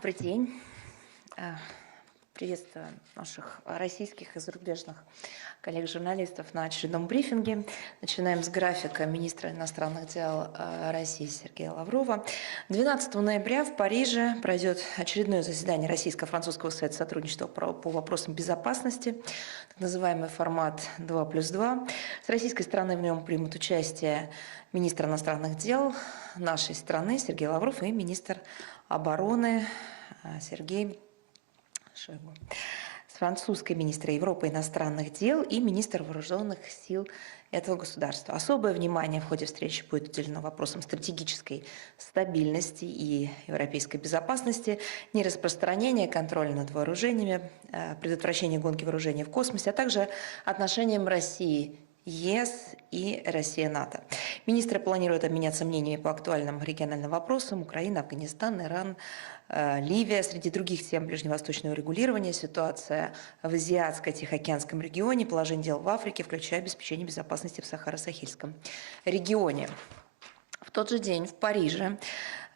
Добрый день. Приветствую наших российских и зарубежных коллег-журналистов на очередном брифинге. Начинаем с графика министра иностранных дел России Сергея Лаврова. 12 ноября в Париже пройдет очередное заседание Российско-французского совета сотрудничества по вопросам безопасности, так называемый формат 2+2. С российской стороны в нем примут участие министр иностранных дел нашей страны Сергей Лавров и министр обороны Сергей Шойгу. С французской министром Европы иностранных дел и министр вооруженных сил этого государства. Особое внимание в ходе встречи будет уделено вопросам стратегической стабильности и европейской безопасности, нераспространения, контроля над вооружениями, предотвращения гонки вооружений в космосе, а также отношениям России, ЕС и Россия-НАТО. Министры планируют обменяться мнениями по актуальным региональным вопросам: Украина, Афганистан, Иран, Ливия. Среди других тем ближневосточного регулирования, ситуация в Азиатско-Тихоокеанском регионе, положение дел в Африке, включая обеспечение безопасности в Сахаро-Сахельском регионе. В тот же день в Париже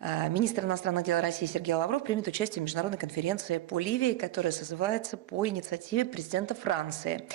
министр иностранных дел России Сергей Лавров примет участие в международной конференции по Ливии, которая созывается по инициативе президента Франции.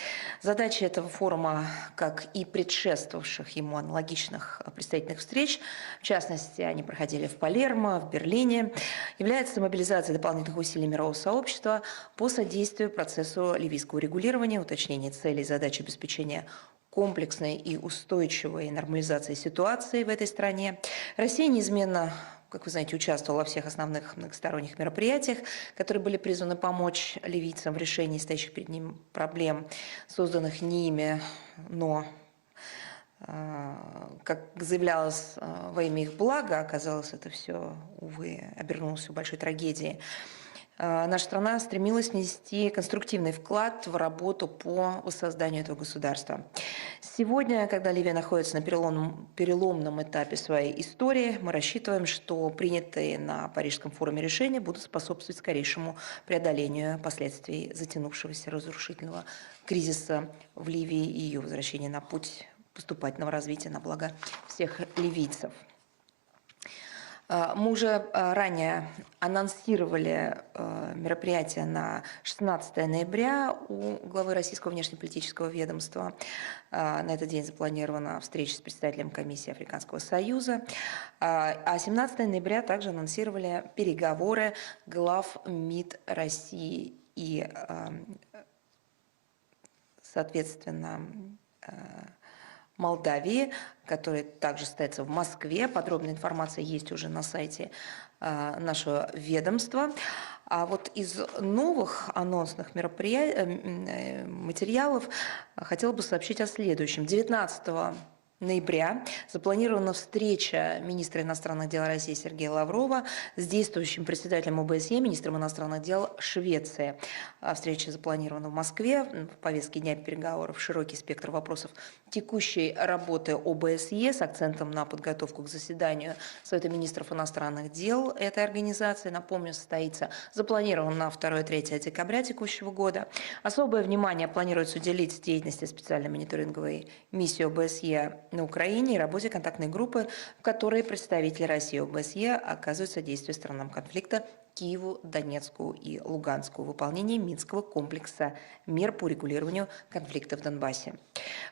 Задача этого форума, как и предшествовавших ему аналогичных представительных встреч, в частности, они проходили в Палермо, в Берлине, является мобилизация дополнительных усилий мирового сообщества по содействию процессу ливийского регулирования, уточнение целей и задач обеспечения комплексной и устойчивой нормализации ситуации в этой стране. Россия неизменно, как вы знаете, участвовала во всех основных многосторонних мероприятиях, которые были призваны помочь ливийцам в решении стоящих перед ним проблем, созданных не ими, но, как заявлялось, во имя их блага. Оказалось, это все, увы, обернулось в большой трагедией. Наша страна стремилась внести конструктивный вклад в работу по воссозданию этого государства. Сегодня, когда Ливия находится на переломном этапе своей истории, мы рассчитываем, что принятые на Парижском форуме решения будут способствовать скорейшему преодолению последствий затянувшегося разрушительного кризиса в Ливии и ее возвращения на путь поступательного развития на благо всех ливийцев. Мы уже ранее анонсировали мероприятие на 16 ноября у главы Российского внешнеполитического ведомства. На этот день запланирована встреча с председателем комиссии Африканского союза. А 17 ноября также анонсировали переговоры глав МИД России и, соответственно, Молдавии, который также состоится в Москве. Подробная информация есть уже на сайте нашего ведомства. А вот из новых анонсных материалов хотела бы сообщить о следующем. 19 ноября запланирована встреча министра иностранных дел России Сергея Лаврова с действующим председателем ОБСЕ, министром иностранных дел Швеции. Встреча запланирована в Москве. В повестке дня переговоров широкий спектр вопросов текущей работы ОБСЕ с акцентом на подготовку к заседанию Совета министров иностранных дел этой организации. Напомню, состоится запланирован на 2-3 декабря текущего года. Особое внимание планируется уделить деятельности специальной мониторинговой миссии ОБСЕ на Украине и работе контактной группы, в которой представители России и ОБСЕ оказывают содействие сторонам конфликта Киеву, Донецку и Луганску в выполнении Минского комплекса мер по урегулированию конфликта в Донбассе.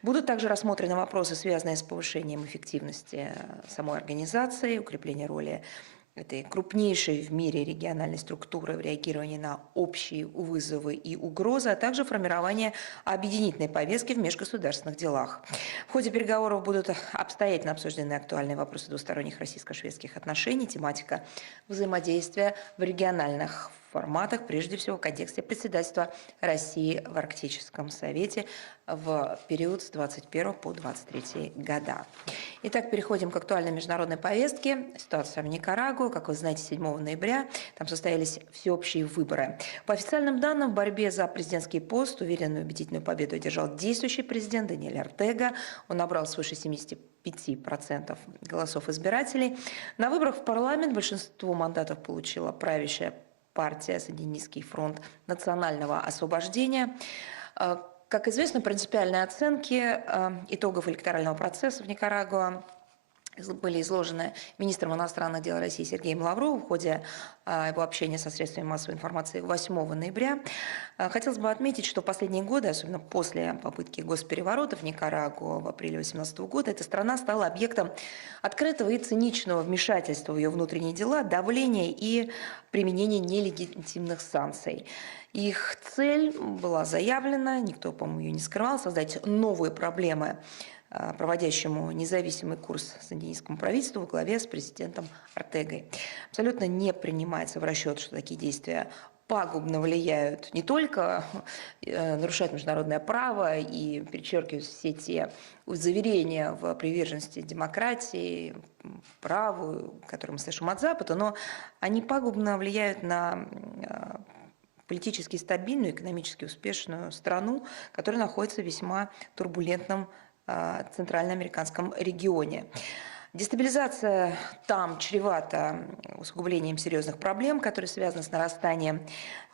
Будут также рассмотрены вопросы, связанные с повышением эффективности самой организации, укрепление роли этой крупнейшей в мире региональной структуры в реагировании на общие вызовы и угрозы, а также формирование объединительной повестки в межгосударственных делах. В ходе переговоров будут обстоятельно обсуждены актуальные вопросы двусторонних российско-шведских отношений, тематика взаимодействия в региональных форматах, прежде всего в контексте председательства России в Арктическом совете в период с 21 по 23 года. Итак, переходим к актуальной международной повестке. Ситуация в Никарагуа. Как вы знаете, 7 ноября там состоялись всеобщие выборы. По официальным данным, в борьбе за президентский пост уверенную убедительную победу одержал действующий президент Даниэль Ортега. Он набрал свыше 75% голосов избирателей. На выборах в парламент большинство мандатов получила правящая партия Сандинистский фронт национального освобождения. Как известно, принципиальные оценки итогов электорального процесса в Никарагуа были изложены министром иностранных дел России Сергеем Лавровым в ходе его общения со средствами массовой информации 8 ноября. Хотелось бы отметить, что последние годы, особенно после попытки госпереворота в Никарагуа в апреле 2018 года, эта страна стала объектом открытого и циничного вмешательства в ее внутренние дела, давления и применения нелегитимных санкций. Их цель была заявлена, никто, по-моему, ее не скрывал, создать новые проблемы проводящему независимый курс сандинистскому правительству во главе с президентом Ортегой. Абсолютно не принимается в расчет, что такие действия пагубно влияют, не только нарушают международное право и перечеркивают все те заверения в приверженности демократии, праву, которые мы слышим от Запада, но они пагубно влияют на политически стабильную, экономически успешную страну, которая находится в весьма турбулентном центральноамериканском регионе. Дестабилизация там чревата усугублением серьезных проблем, которые связаны с нарастанием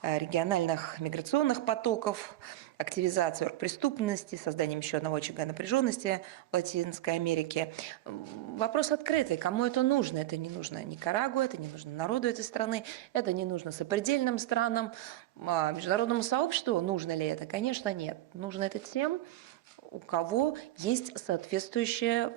региональных миграционных потоков, активизацией оргпреступности, созданием еще одного очага напряженности в Латинской Америке. Вопрос открытый. Кому это нужно? Это не нужно Никарагуа, это не нужно народу этой страны, это не нужно сопредельным странам, международному сообществу. Нужно ли это? Конечно, нет. Нужно это тем, у кого есть соответствующая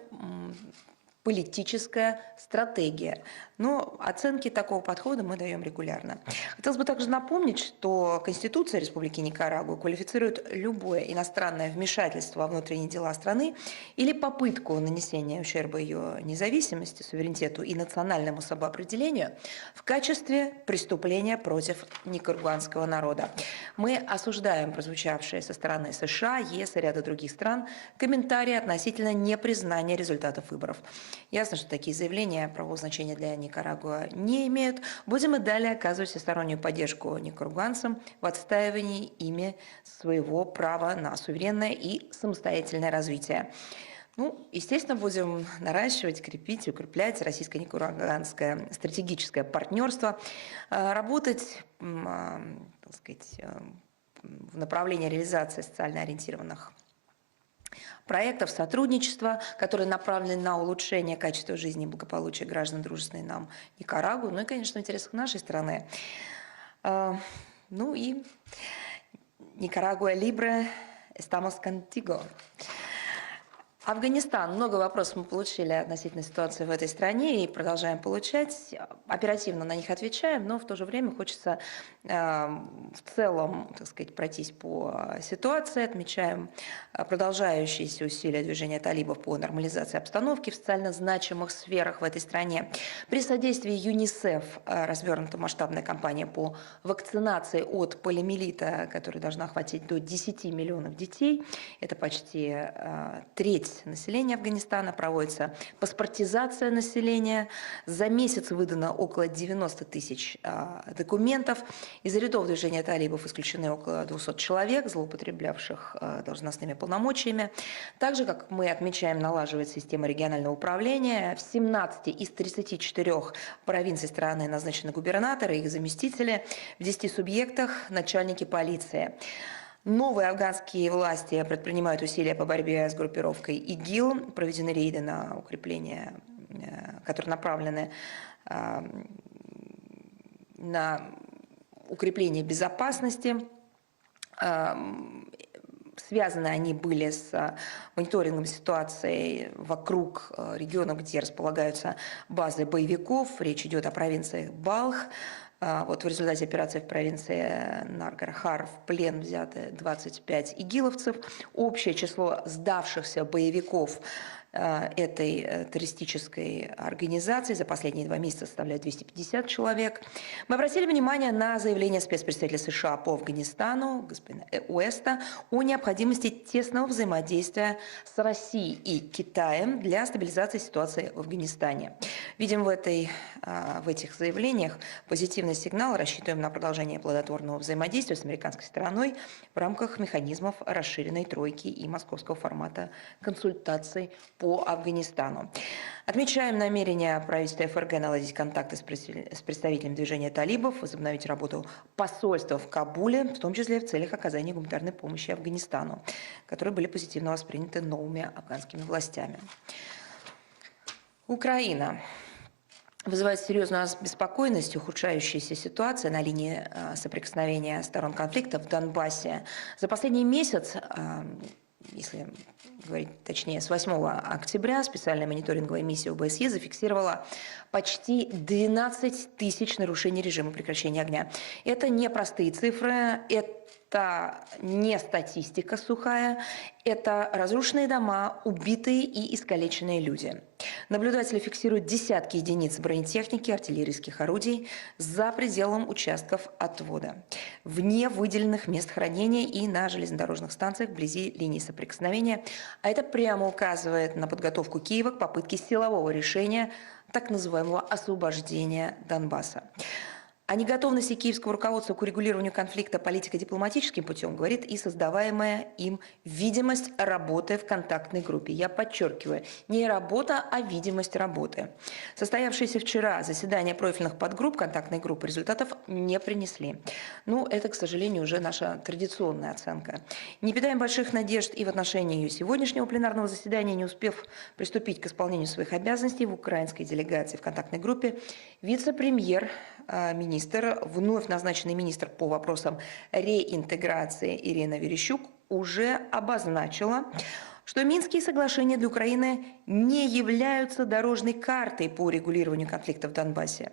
политическая стратегия. Но оценки такого подхода мы даем регулярно. Хотелось бы также напомнить, что Конституция Республики Никарагуа квалифицирует любое иностранное вмешательство во внутренние дела страны или попытку нанесения ущерба ее независимости, суверенитету и национальному самоопределению в качестве преступления против никарагуанского народа. Мы осуждаем прозвучавшие со стороны США, ЕС и ряда других стран комментарии относительно непризнания результатов выборов. Ясно, что такие заявления правового значения для Никарагуа не имеют. Будем и далее оказывать всестороннюю поддержку никарагуанцам в отстаивании ими своего права на суверенное и самостоятельное развитие. Естественно, будем наращивать, крепить, укреплять российско-никарагуанское стратегическое партнерство, работать, так сказать, в направлении реализации социально ориентированных проектов сотрудничества, которые направлены на улучшение качества жизни и благополучия граждан дружественной нам Никарагуа, ну и, конечно, в интересах нашей страны. Ну и Никарагуа Libre, estamos contigo. Афганистан. Много вопросов мы получили относительно ситуации в этой стране и продолжаем получать. Оперативно на них отвечаем, но в то же время хочется в целом, так сказать, пройтись по ситуации. Отмечаем продолжающиеся усилия движения талибов по нормализации обстановки в социально значимых сферах в этой стране. При содействии ЮНИСЕФ развернута масштабная кампания по вакцинации от полиомиелита, которая должна охватить до 10 миллионов детей. Это почти треть населения Афганистана. Проводится паспортизация населения. За месяц выдано около 90 тысяч документов. Из рядов движения талибов исключены около 200 человек, злоупотреблявших должностными полномочиями. Также, как мы отмечаем, налаживается система регионального управления. В 17 из 34 провинций страны назначены губернаторы и их заместители. В 10 субъектах начальники полиции. Новые афганские власти предпринимают усилия по борьбе с группировкой ИГИЛ. Проведены рейды на укрепление, которые направлены на укрепление безопасности. Связаны они были с мониторингом ситуации вокруг регионов, где располагаются базы боевиков. Речь идет о провинции Балх. Вот в результате операции в провинции Нангархар в плен взяты 25 игиловцев. Общее число сдавшихся боевиков этой террористической организации за последние 2 месяца составляет 250 человек. Мы обратили внимание на заявление спецпредставителя США по Афганистану, господина Уэста, о необходимости тесного взаимодействия с Россией и Китаем для стабилизации ситуации в Афганистане. Видим в этих заявлениях позитивный сигнал, рассчитываем на продолжение плодотворного взаимодействия с американской стороной в рамках механизмов расширенной тройки и московского формата консультаций по Афганистану. Отмечаем намерение правительства ФРГ наладить контакты с представителями движения талибов, возобновить работу посольства в Кабуле, в том числе в целях оказания гуманитарной помощи Афганистану, которые были позитивно восприняты новыми афганскими властями. Украина. Вызывает серьезную обеспокоенность ухудшающаяся ситуация на линии соприкосновения сторон конфликта в Донбассе. За последний месяц, если говорить точнее, с 8 октября специальная мониторинговая миссия ОБСЕ зафиксировала почти 12 тысяч нарушений режима прекращения огня. Это не простые цифры, это не статистика сухая, это разрушенные дома, убитые и искалеченные люди. Наблюдатели фиксируют десятки единиц бронетехники, артиллерийских орудий за пределом участков отвода, вне выделенных мест хранения и на железнодорожных станциях вблизи линии соприкосновения. А это прямо указывает на подготовку Киева к попытке силового решения так называемого освобождения Донбасса. О неготовности киевского руководства к урегулированию конфликта политико-дипломатическим путем говорит и создаваемая им видимость работы в контактной группе. Я подчеркиваю, не работа, а видимость работы. Состоявшиеся вчера заседания профильных подгрупп контактной группы результатов не принесли. Ну, это, к сожалению, уже наша традиционная оценка. Не питаем больших надежд и в отношении ее сегодняшнего пленарного заседания, не успев приступить к исполнению своих обязанностей в украинской делегации в контактной группе, вице-премьер-министр, вновь назначенный министр по вопросам реинтеграции Ирина Верещук уже обозначила, что Минские соглашения для Украины не являются дорожной картой по урегулированию конфликта в Донбассе.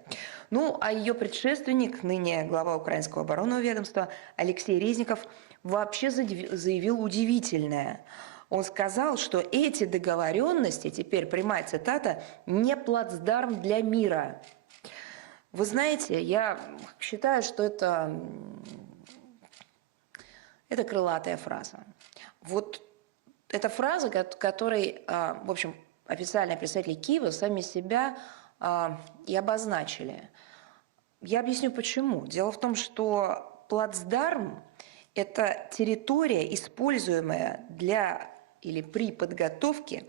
Ну, а ее предшественник, ныне глава Украинского оборонного ведомства Алексей Резников, вообще заявил удивительное. Он сказал, что эти договоренности, теперь прямая цитата, не плацдарм для мира. Вы знаете, я считаю, что это крылатая фраза. Вот эта фраза, которой, в общем, официальные представители Киева сами себя и обозначили. Я объясню почему. Дело в том, что плацдарм – это территория, используемая для или при подготовке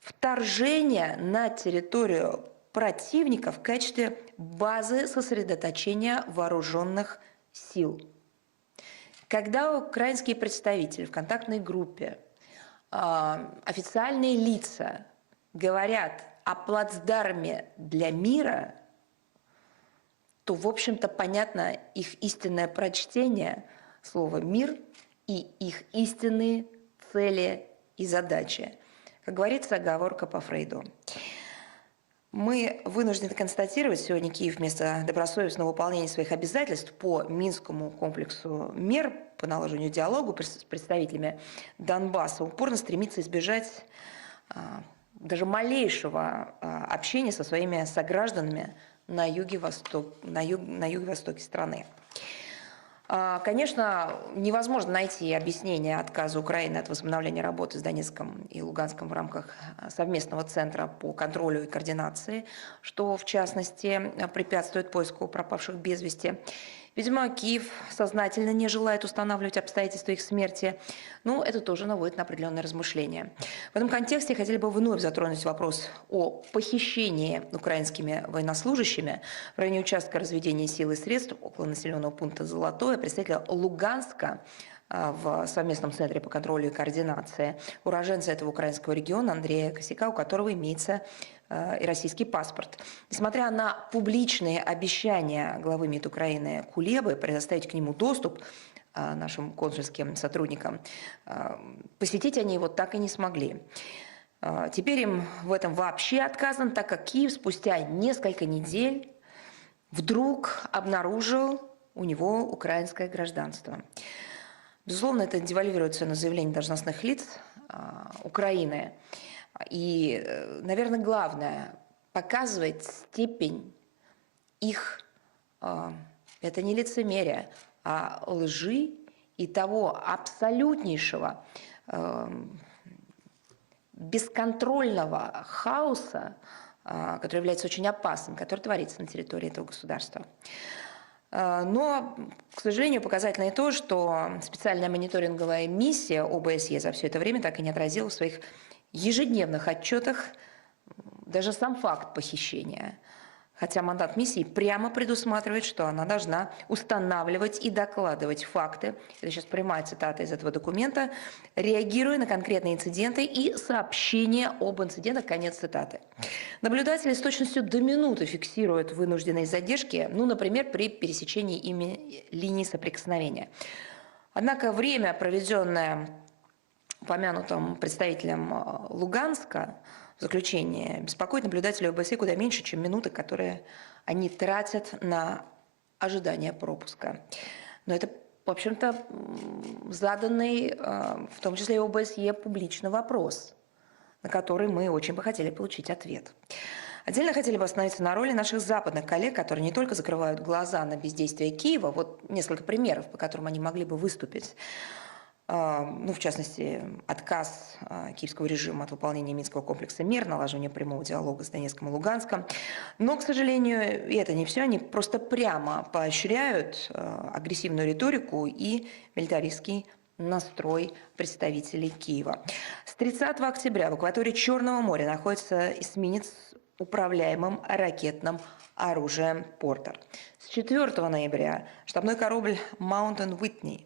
вторжения на территорию противника в качестве базы сосредоточения вооруженных сил. Когда украинские представители в контактной группе, официальные лица говорят о плацдарме для мира, то, в общем-то, понятно их истинное прочтение слова «мир» и их истинные цели и задачи. Как говорится, оговорка по Фрейду. Мы вынуждены констатировать, сегодня Киев вместо добросовестного выполнения своих обязательств по Минскому комплексу мер по наложению диалога с представителями Донбасса упорно стремится избежать даже малейшего общения со своими согражданами на юге-востоке страны. Конечно, невозможно найти объяснение отказа Украины от возобновления работы с Донецком и Луганском в рамках совместного центра по контролю и координации, что, в частности, препятствует поиску пропавших без вести. Видимо, Киев сознательно не желает устанавливать обстоятельства их смерти. Но это тоже наводит на определенные размышления. В этом контексте хотели бы вновь затронуть вопрос о похищении украинскими военнослужащими в районе участка разведения сил и средств около населенного пункта Золотое представителя Луганска в совместном центре по контролю и координации, уроженца этого украинского региона Андрея Косяка, у которого имеется и российский паспорт. Несмотря на публичные обещания главы МИД Украины Кулебы предоставить к нему доступ нашим консульским сотрудникам, посетить они его так и не смогли. Теперь им в этом вообще отказано, так как Киев спустя несколько недель вдруг обнаружил у него украинское гражданство. Безусловно, это девальвирует цену заявлений должностных лиц Украины. И, наверное, главное, показывает степень их, это не лицемерие, а лжи и того абсолютнейшего бесконтрольного хаоса, который является очень опасным, который творится на территории этого государства. Но, к сожалению, показательно и то, что специальная мониторинговая миссия ОБСЕ за все это время так и не отразила в своих ежедневных отчетах даже сам факт похищения. хотя мандат миссии прямо предусматривает, что она должна устанавливать и докладывать факты, это сейчас прямая цитата из этого документа, реагируя на конкретные инциденты и сообщения об инцидентах, конец цитаты. Наблюдатели с точностью до минуты фиксируют вынужденные задержки, ну, например, при пересечении ими линии соприкосновения. Однако время, проведенное упомянутым представителем Луганска, в заключение, беспокоит наблюдателей ОБСЕ куда меньше, чем минуты, которые они тратят на ожидание пропуска. Но это, в общем-то, заданный, в том числе и ОБСЕ, публичный вопрос, на который мы очень бы хотели получить ответ. Отдельно хотели бы остановиться на роли наших западных коллег, которые не только закрывают глаза на бездействие Киева, вот несколько примеров, по которым они могли бы выступить, ну, в частности, отказ киевского режима от выполнения Минского комплекса мер, налаживание прямого диалога с Донецком и Луганском. Но, к сожалению, и это не все, они просто прямо поощряют агрессивную риторику и милитаристский настрой представителей Киева. С 30 октября в акватории Черного моря находится эсминец с управляемым ракетным оружием «Портер». С 4 ноября штабной корабль «Маунтин Уитни».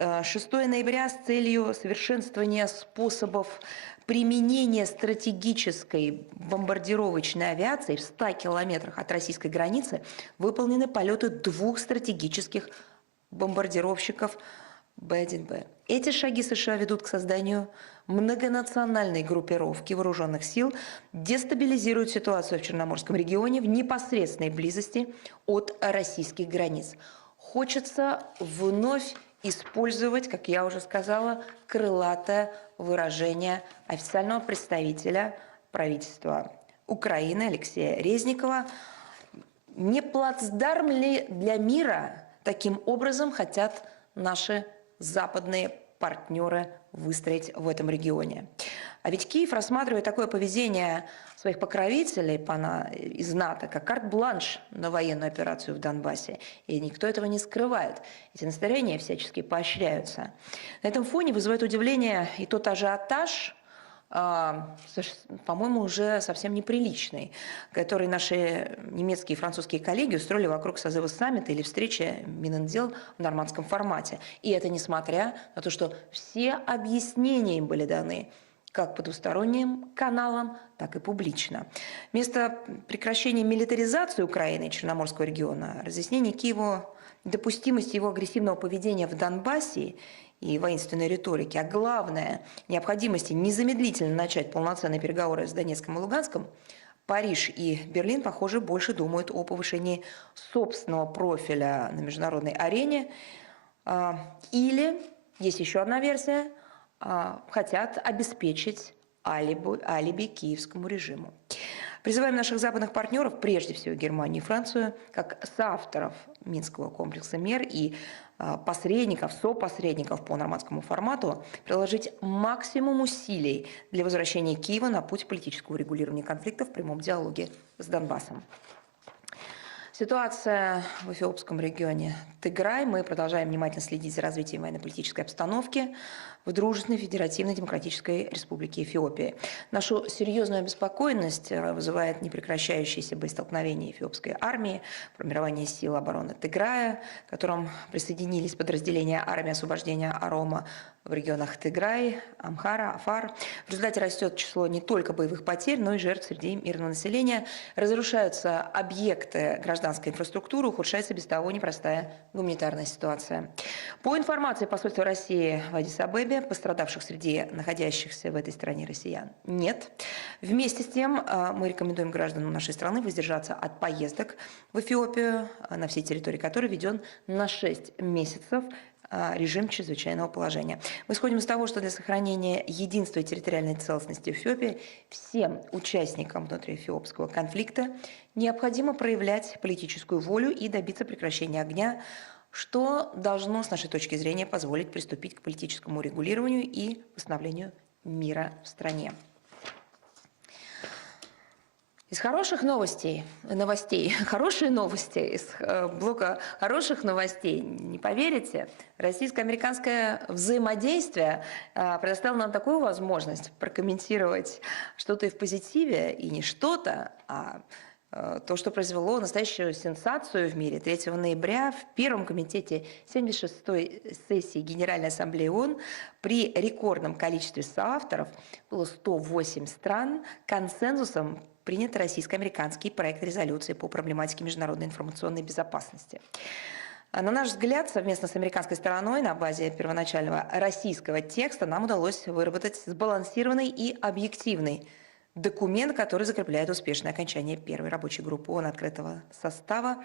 6 ноября с целью совершенствования способов применения стратегической бомбардировочной авиации в 100 километрах от российской границы выполнены полеты 2 стратегических бомбардировщиков Б-1Б. Эти шаги США ведут к созданию многонациональной группировки вооруженных сил, дестабилизируют ситуацию в Черноморском регионе в непосредственной близости от российских границ. Хочется вновь использовать, как я уже сказала, крылатое выражение официального представителя правительства Украины Алексея Резникова. Не плацдарм ли для мира таким образом хотят наши западные партнеры выстроить в этом регионе? А ведь Киев рассматривает такое поведение своих покровителей из НАТО как карт-бланш на военную операцию в Донбассе. И никто этого не скрывает. Эти настроения всячески поощряются. На этом фоне вызывает удивление и тот ажиотаж, по-моему, уже совсем неприличный, который наши немецкие и французские коллеги устроили вокруг созыва саммита или встречи Минэндел в нормандском формате. И это несмотря на то, что все объяснения им были даны как по двусторонним каналам, так и публично. Вместо прекращения милитаризации Украины и Черноморского региона, разъяснение Киеву допустимости его агрессивного поведения в Донбассе и воинственной риторики, а главное, необходимости незамедлительно начать полноценные переговоры с Донецком и Луганском, Париж и Берлин, похоже, больше думают о повышении собственного профиля на международной арене. Или, есть еще одна версия, хотят обеспечить алиби киевскому режиму. Призываем наших западных партнеров, прежде всего Германию и Францию, как соавторов Минского комплекса мер и посредников, сопосредников по нормандскому формату, приложить максимум усилий для возвращения Киева на путь политического регулирования конфликта в прямом диалоге с Донбассом. Ситуация в эфиопском регионе Тыграй. Мы продолжаем внимательно следить за развитием военно-политической обстановки в дружественной Федеративной Демократической Республике Эфиопии. Нашу серьезную обеспокоенность вызывает непрекращающиеся боестолкновения эфиопской армии, формирование сил обороны Тыграя, к которым присоединились подразделения армии освобождения Арома в регионах Тыграй, Амхара, Афар. В результате растет число не только боевых потерь, но и жертв среди мирного населения. Разрушаются объекты гражданской инфраструктуры, ухудшается без того непростая гуманитарная ситуация. По информации посольства России в Аддис-Абебе, пострадавших среди находящихся в этой стране россиян нет. Вместе с тем мы рекомендуем гражданам нашей страны воздержаться от поездок в Эфиопию, на всей территории которой введен на 6 месяцев режим чрезвычайного положения. Мы исходим из того, что для сохранения единства и территориальной целостности Эфиопии всем участникам внутриэфиопского конфликта необходимо проявлять политическую волю и добиться прекращения огня, что должно, с нашей точки зрения, позволить приступить к политическому регулированию и восстановлению мира в стране. Из хороших новостей, хорошие новости, из блока хороших новостей, не поверите, российско-американское взаимодействие предоставило нам такую возможность прокомментировать что-то и в позитиве, и не что-то, а то, что произвело настоящую сенсацию в мире. 3 ноября в Первом комитете 76-й сессии Генеральной Ассамблеи ООН при рекордном количестве соавторов, было 108 стран, консенсусом принят российско-американский проект резолюции по проблематике международной информационной безопасности. На наш взгляд, совместно с американской стороной на базе первоначального российского текста нам удалось выработать сбалансированный и объективный документ, который закрепляет успешное окончание первой рабочей группы ООН открытого состава.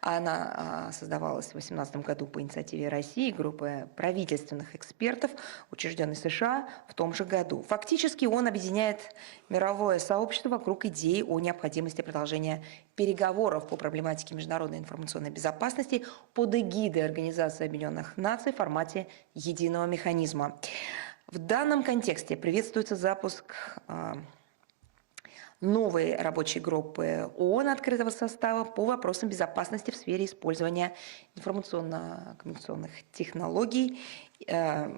Она создавалась в 2018 году по инициативе России, группы правительственных экспертов, учрежденной США в том же году. Фактически он объединяет мировое сообщество вокруг идеи о необходимости продолжения переговоров по проблематике международной информационной безопасности под эгидой Организации Объединенных Наций в формате единого механизма. В данном контексте приветствуется запуск новой рабочей группы ООН открытого состава по вопросам безопасности в сфере использования информационно-коммуникационных технологий в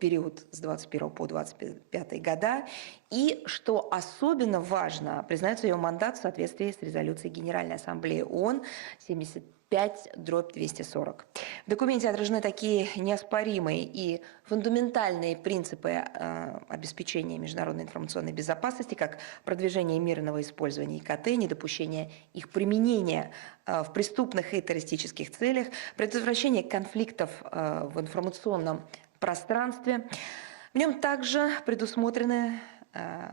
период с 21 по 25 года. И, что особенно важно, признается ее мандат в соответствии с резолюцией Генеральной Ассамблеи ООН 75/240. В документе отражены такие неоспоримые и фундаментальные принципы обеспечения международной информационной безопасности, как продвижение мирного использования ИКТ, недопущение их применения в преступных и террористических целях, предотвращение конфликтов в информационном пространстве. В нем также предусмотрены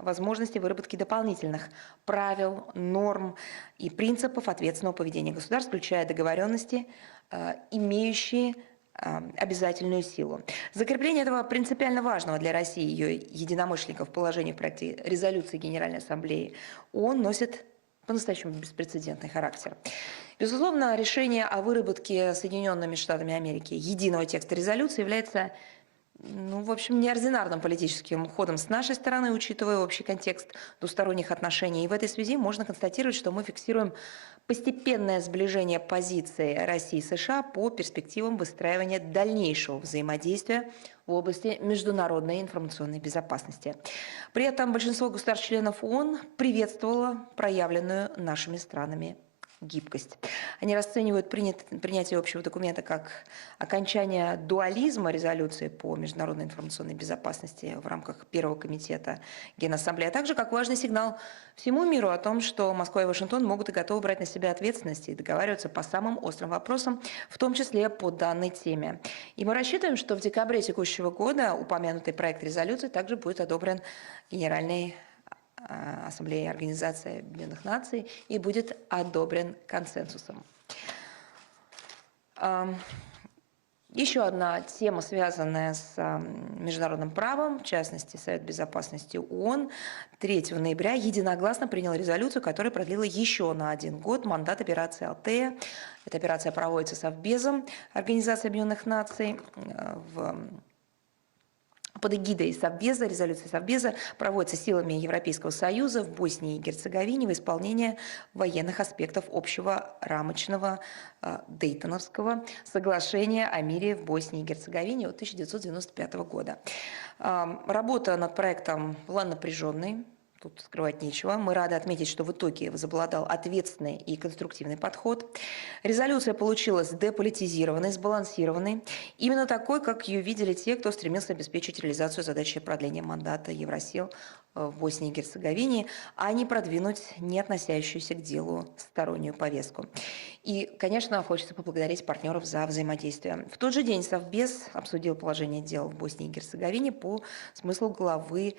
возможности выработки дополнительных правил, норм и принципов ответственного поведения государств, включая договоренности, имеющие обязательную силу. Закрепление этого принципиально важного для России и ее единомышленников положения в проекте резолюции Генеральной Ассамблеи ООН носит по-настоящему беспрецедентный характер. Безусловно, решение о выработке Соединенными Штатами Америки единого текста резолюции является в общем, неординарным политическим ходом с нашей стороны, учитывая общий контекст двусторонних отношений. И в этой связи можно констатировать, что мы фиксируем постепенное сближение позиций России и США по перспективам выстраивания дальнейшего взаимодействия в области международной информационной безопасности. При этом большинство государств-членов ООН приветствовало проявленную нашими странами гибкость. Они расценивают принятие общего документа как окончание дуализма резолюции по международной информационной безопасности в рамках Первого комитета Генассамблеи, а также как важный сигнал всему миру о том, что Москва и Вашингтон могут и готовы брать на себя ответственность и договариваться по самым острым вопросам, в том числе по данной теме. И мы рассчитываем, что в декабре текущего года упомянутый проект резолюции также будет одобрен Генеральной Ассамблеи Организации Объединенных Наций и будет одобрен консенсусом. Еще одна тема, связанная с международным правом, в частности, Совет Безопасности ООН 3 ноября единогласно принял резолюцию, которая продлила еще на 1 год мандат операции «Алтея». Эта операция проводится Совбезом Организации Объединенных Наций под эгидой Совбеза, резолюция Совбеза проводится силами Европейского Союза в Боснии и Герцеговине в исполнение военных аспектов общего рамочного Дейтоновского соглашения о мире в Боснии и Герцеговине от 1995 года. Работа над проектом была напряженной. Тут скрывать нечего. Мы рады отметить, что в итоге возобладал ответственный и конструктивный подход. Резолюция получилась деполитизированной, сбалансированной. Именно такой, как ее видели те, кто стремился обеспечить реализацию задачи продления мандата Евросил в Боснии и Герцеговине, а не продвинуть не относящуюся к делу стороннюю повестку. И, конечно, хочется поблагодарить партнеров за взаимодействие. В тот же день Совбез обсудил положение дел в Боснии и Герцеговине по смыслу главы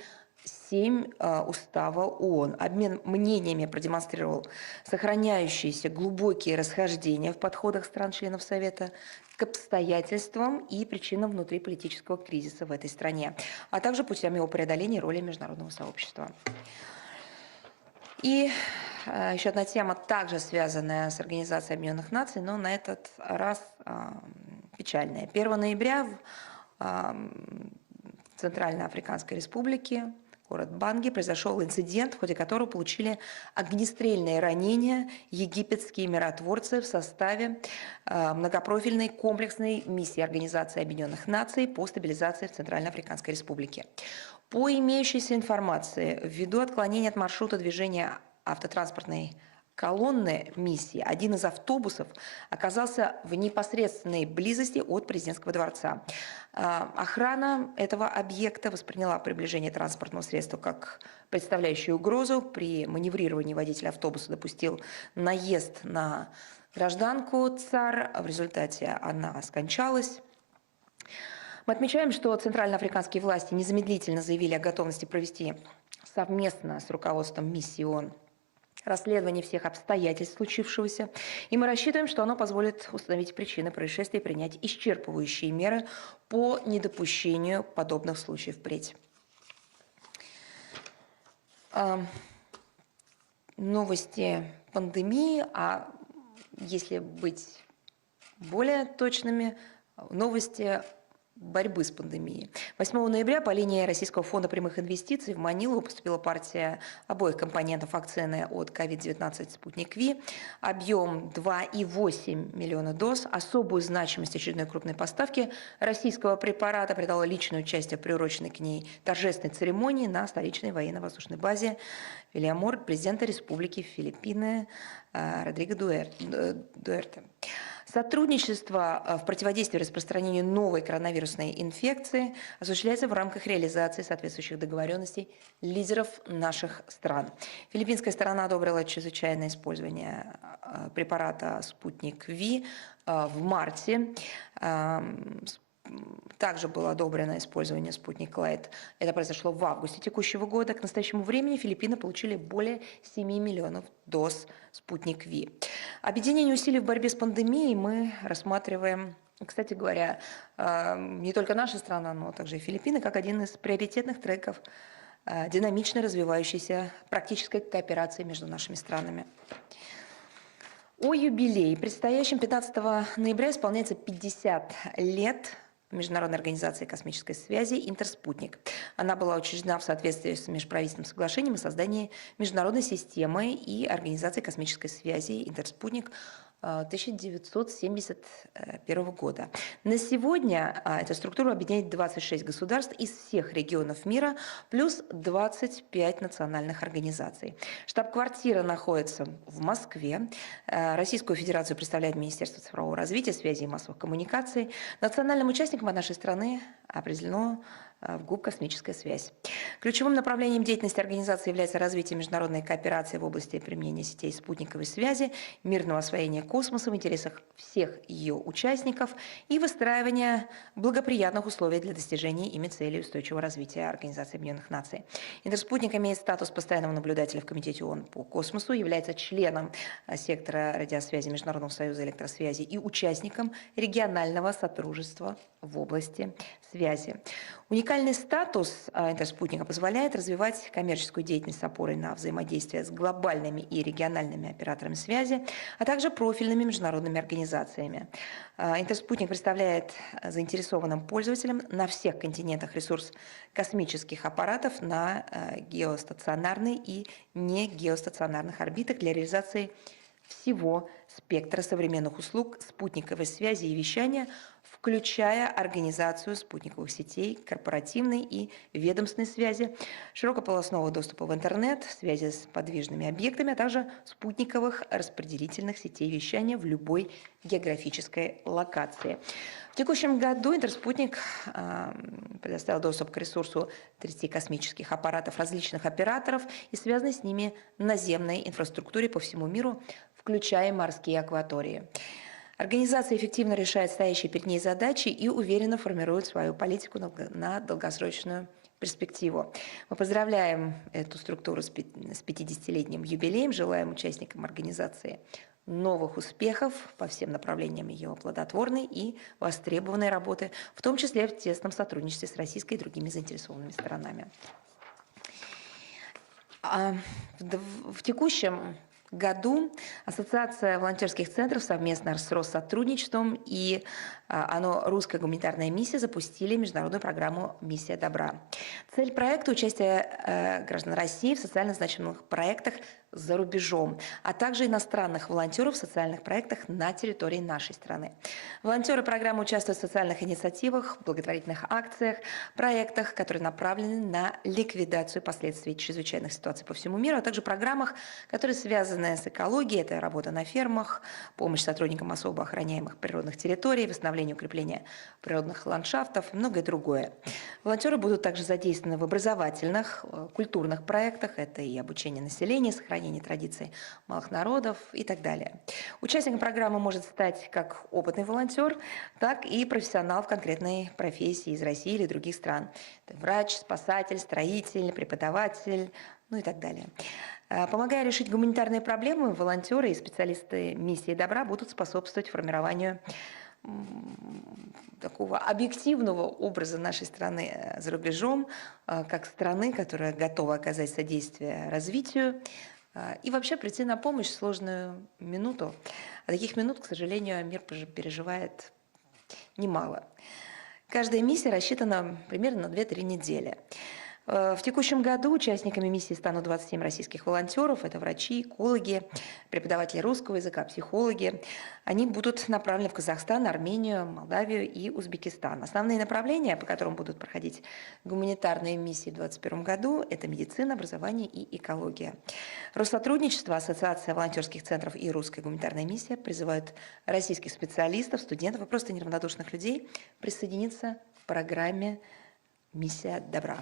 7 Устава ООН. Обмен мнениями продемонстрировал сохраняющиеся глубокие расхождения в подходах стран-членов Совета к обстоятельствам и причинам внутриполитического кризиса в этой стране, а также путям его преодоления роли международного сообщества. И еще одна тема, также связанная с Организацией Объединенных Наций, но на этот раз печальная. 1 ноября в Центральноафриканской Республике, город Банги, произошел инцидент, в ходе которого получили огнестрельные ранения египетские миротворцы в составе многопрофильной комплексной миссии Организации Объединенных Наций по стабилизации в Центральноафриканской Республике. По имеющейся информации, ввиду отклонения от маршрута движения автотранспортной колонны миссии один из автобусов оказался в непосредственной близости от президентского дворца. Охрана этого объекта восприняла приближение транспортного средства как представляющую угрозу. При маневрировании водитель автобуса допустил наезд на гражданку ЦАР. В результате она скончалась. Мы отмечаем, что центральноафриканские власти незамедлительно заявили о готовности провести совместно с руководством миссии ООН расследование всех обстоятельств случившегося, и мы рассчитываем, что оно позволит установить причины происшествия и принять исчерпывающие меры по недопущению подобных случаев впредь. Новости пандемии, а если быть более точными, новости борьбы с пандемией. 8 ноября по линии Российского фонда прямых инвестиций в Манилу поступила партия обоих компонентов вакцины от COVID-19 «Спутник Ви». Объем 2,8 миллиона доз. Особую значимость очередной крупной поставки российского препарата придало личное участие в приуроченной к ней торжественной церемонии на столичной военно-воздушной базе Вильямор президента Республики Филиппины Родриго Дуэрте. Сотрудничество в противодействии распространению новой коронавирусной инфекции осуществляется в рамках реализации соответствующих договоренностей лидеров наших стран. Филиппинская сторона одобрила чрезвычайное использование препарата «Спутник Ви» в марте. Также было одобрено использование «Спутник Лайт». Это произошло в августе текущего года. К настоящему времени Филиппины получили более 7 миллионов доз «Спутник Ви». Объединение усилий в борьбе с пандемией мы рассматриваем, кстати говоря, не только наша страна, но также и Филиппины, как один из приоритетных треков динамично развивающейся практической кооперации между нашими странами. О юбилее. Предстоящем 15 ноября исполняется 50 лет Международной организации космической связи «Интерспутник». Она была учреждена в соответствии с межправительственным соглашением о создании международной системы и организации космической связи «Интерспутник» 1971 года. На сегодня эта структура объединяет 26 государств из всех регионов мира, плюс 25 национальных организаций. Штаб-квартира находится в Москве. Российскую Федерацию представляет Министерство цифрового развития, связи и массовых коммуникаций. Национальным участником от нашей страны определено в ГУП «Космическая связь». Ключевым направлением деятельности организации является развитие международной кооперации в области применения сетей спутниковой связи, мирного освоения космоса в интересах всех ее участников и выстраивание благоприятных условий для достижения ими целей устойчивого развития Организации Объединенных Наций. Интерспутник имеет статус постоянного наблюдателя в Комитете ООН по космосу, является членом сектора радиосвязи Международного союза электросвязи и участником регионального сотрудничества в области связи. Уникальный статус интерспутника позволяет развивать коммерческую деятельность с опорой на взаимодействие с глобальными и региональными операторами связи, а также профильными международными организациями. Интерспутник представляет заинтересованным пользователям на всех континентах ресурс космических аппаратов на геостационарной и негеостационарных орбитах для реализации всего спектра современных услуг спутниковой связи и вещания, включая организацию спутниковых сетей, корпоративной и ведомственной связи, широкополосного доступа в интернет, связи с подвижными объектами, а также спутниковых распределительных сетей вещания в любой географической локации. В текущем году Интерспутник предоставил доступ к ресурсу 30 космических аппаратов различных операторов и связанной с ними наземной инфраструктуре по всему миру, включая морские акватории. Организация эффективно решает стоящие перед ней задачи и уверенно формирует свою политику на долгосрочную перспективу. Мы поздравляем эту структуру с 50-летним юбилеем, желаем участникам организации новых успехов по всем направлениям ее плодотворной и востребованной работы, в том числе в тесном сотрудничестве с российской и другими заинтересованными сторонами. В текущем году Ассоциация волонтерских центров совместно с Россотрудничеством и «Русская гуманитарная миссия» запустили международную программу «Миссия добра». Цель проекта – участие граждан России в социально значимых проектах за рубежом, а также иностранных волонтеров в социальных проектах на территории нашей страны. Волонтеры программы участвуют в социальных инициативах, благотворительных акциях, проектах, которые направлены на ликвидацию последствий чрезвычайных ситуаций по всему миру, а также программах, которые связаны с экологией, это работа на фермах, помощь сотрудникам особо охраняемых природных территорий, восстановление и укрепление природных ландшафтов и многое другое. Волонтеры будут также задействованы в образовательных, культурных проектах, это и обучение населения, сохранение традиций малых народов и так далее. Участником программы может стать как опытный волонтер, так и профессионал в конкретной профессии из России или других стран. Это врач, спасатель, строитель, преподаватель, ну и так далее. Помогая решить гуманитарные проблемы, волонтеры и специалисты миссии добра будут способствовать формированию такого объективного образа нашей страны за рубежом, как страны, которая готова оказать содействие развитию и вообще прийти на помощь в сложную минуту. А таких минут, к сожалению, мир переживает немало. Каждая миссия рассчитана примерно на 2-3 недели. В текущем году участниками миссии станут 27 российских волонтеров. Это врачи, экологи, преподаватели русского языка, психологи. Они будут направлены в Казахстан, Армению, Молдавию и Узбекистан. Основные направления, по которым будут проходить гуманитарные миссии в 2021 году, это медицина, образование и экология. Россотрудничество, Ассоциация волонтерских центров и Русская гуманитарная миссия призывают российских специалистов, студентов и просто неравнодушных людей присоединиться к программе «Миссия добра».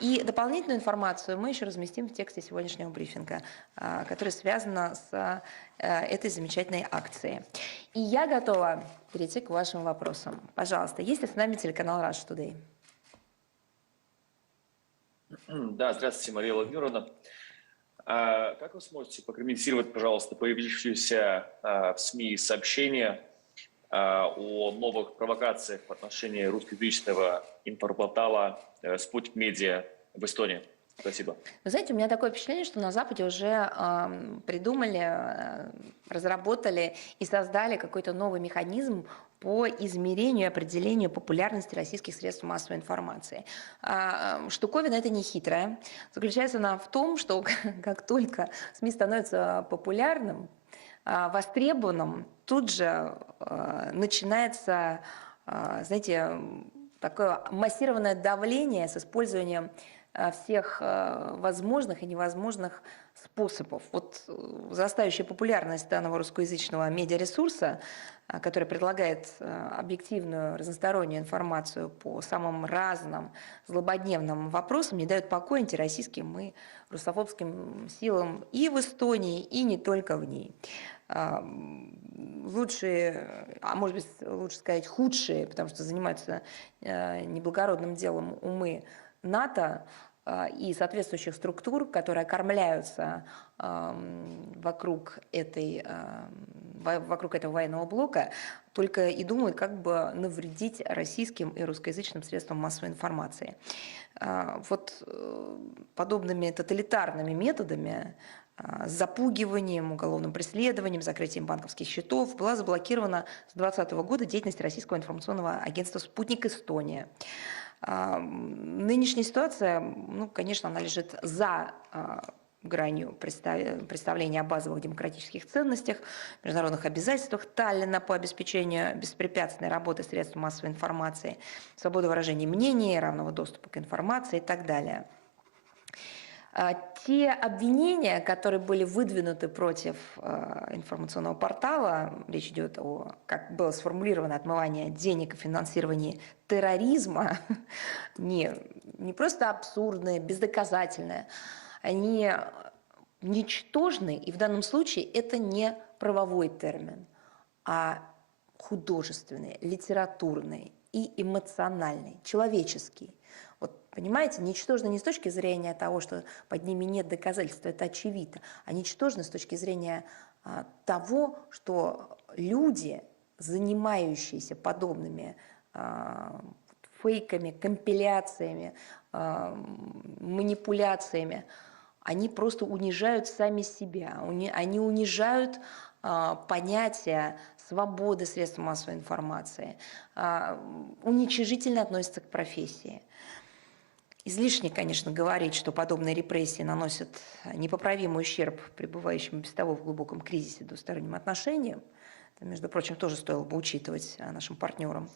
И дополнительную информацию мы еще разместим в тексте сегодняшнего брифинга, который связан с этой замечательной акцией. И я готова перейти к вашим вопросам. Пожалуйста, есть ли с нами телеканал Rush Today? Да, здравствуйте, Мария Владимировна. Как вы сможете прокомментировать, пожалуйста, появившиеся в СМИ сообщения о новых провокациях в отношении русскоязычного инфопортала «Спутник Медиа» в Эстонии? Спасибо. Вы знаете, у меня такое впечатление, что на Западе уже придумали, разработали и создали какой-то новый механизм по измерению и определению популярности российских средств массовой информации. Штуковина эта не хитрая. Заключается она в том, что как только СМИ становится популярным, востребованным, тут же начинается, знаете, такое массированное давление с использованием всех возможных и невозможных способов. Вот возрастающая популярность данного русскоязычного медиаресурса, который предлагает объективную разностороннюю информацию по самым разным злободневным вопросам, не дает покоя антироссийским и русофобским силам и в Эстонии, и не только в ней. Лучшие, а может быть лучше сказать худшие, потому что занимаются неблагородным делом умы НАТО и соответствующих структур, которые окормляются вокруг этого военного блока, только и думают, как бы навредить российским и русскоязычным средствам массовой информации. Вот подобными тоталитарными методами, с запугиванием, уголовным преследованием, закрытием банковских счетов была заблокирована с 2020 года деятельность российского информационного агентства «Спутник Эстония». Нынешняя ситуация, ну, конечно, она лежит за гранью представления о базовых демократических ценностях, международных обязательствах Таллина по обеспечению беспрепятственной работы средств массовой информации, свободы выражения мнений, равного доступа к информации и так далее. Те обвинения, которые были выдвинуты против информационного портала, речь идет о, как было сформулировано, отмывание денег и финансировании терроризма, не просто абсурдные, бездоказательные, они ничтожны, и в данном случае это не правовой термин, а художественный, литературный и эмоциональный, человеческий. Вот, понимаете, ничтожно не с точки зрения того, что под ними нет доказательств, это очевидно, а ничтожно с точки зрения того, что люди, занимающиеся подобными фейками, компиляциями, манипуляциями, они просто унижают сами себя, они унижают понятие свободы средств массовой информации, уничижительно относятся к профессии. Излишне, конечно, говорить, что подобные репрессии наносят непоправимый ущерб пребывающим без того в глубоком кризисе двусторонним отношениям. Это, между прочим, тоже стоило бы учитывать нашим партнерам.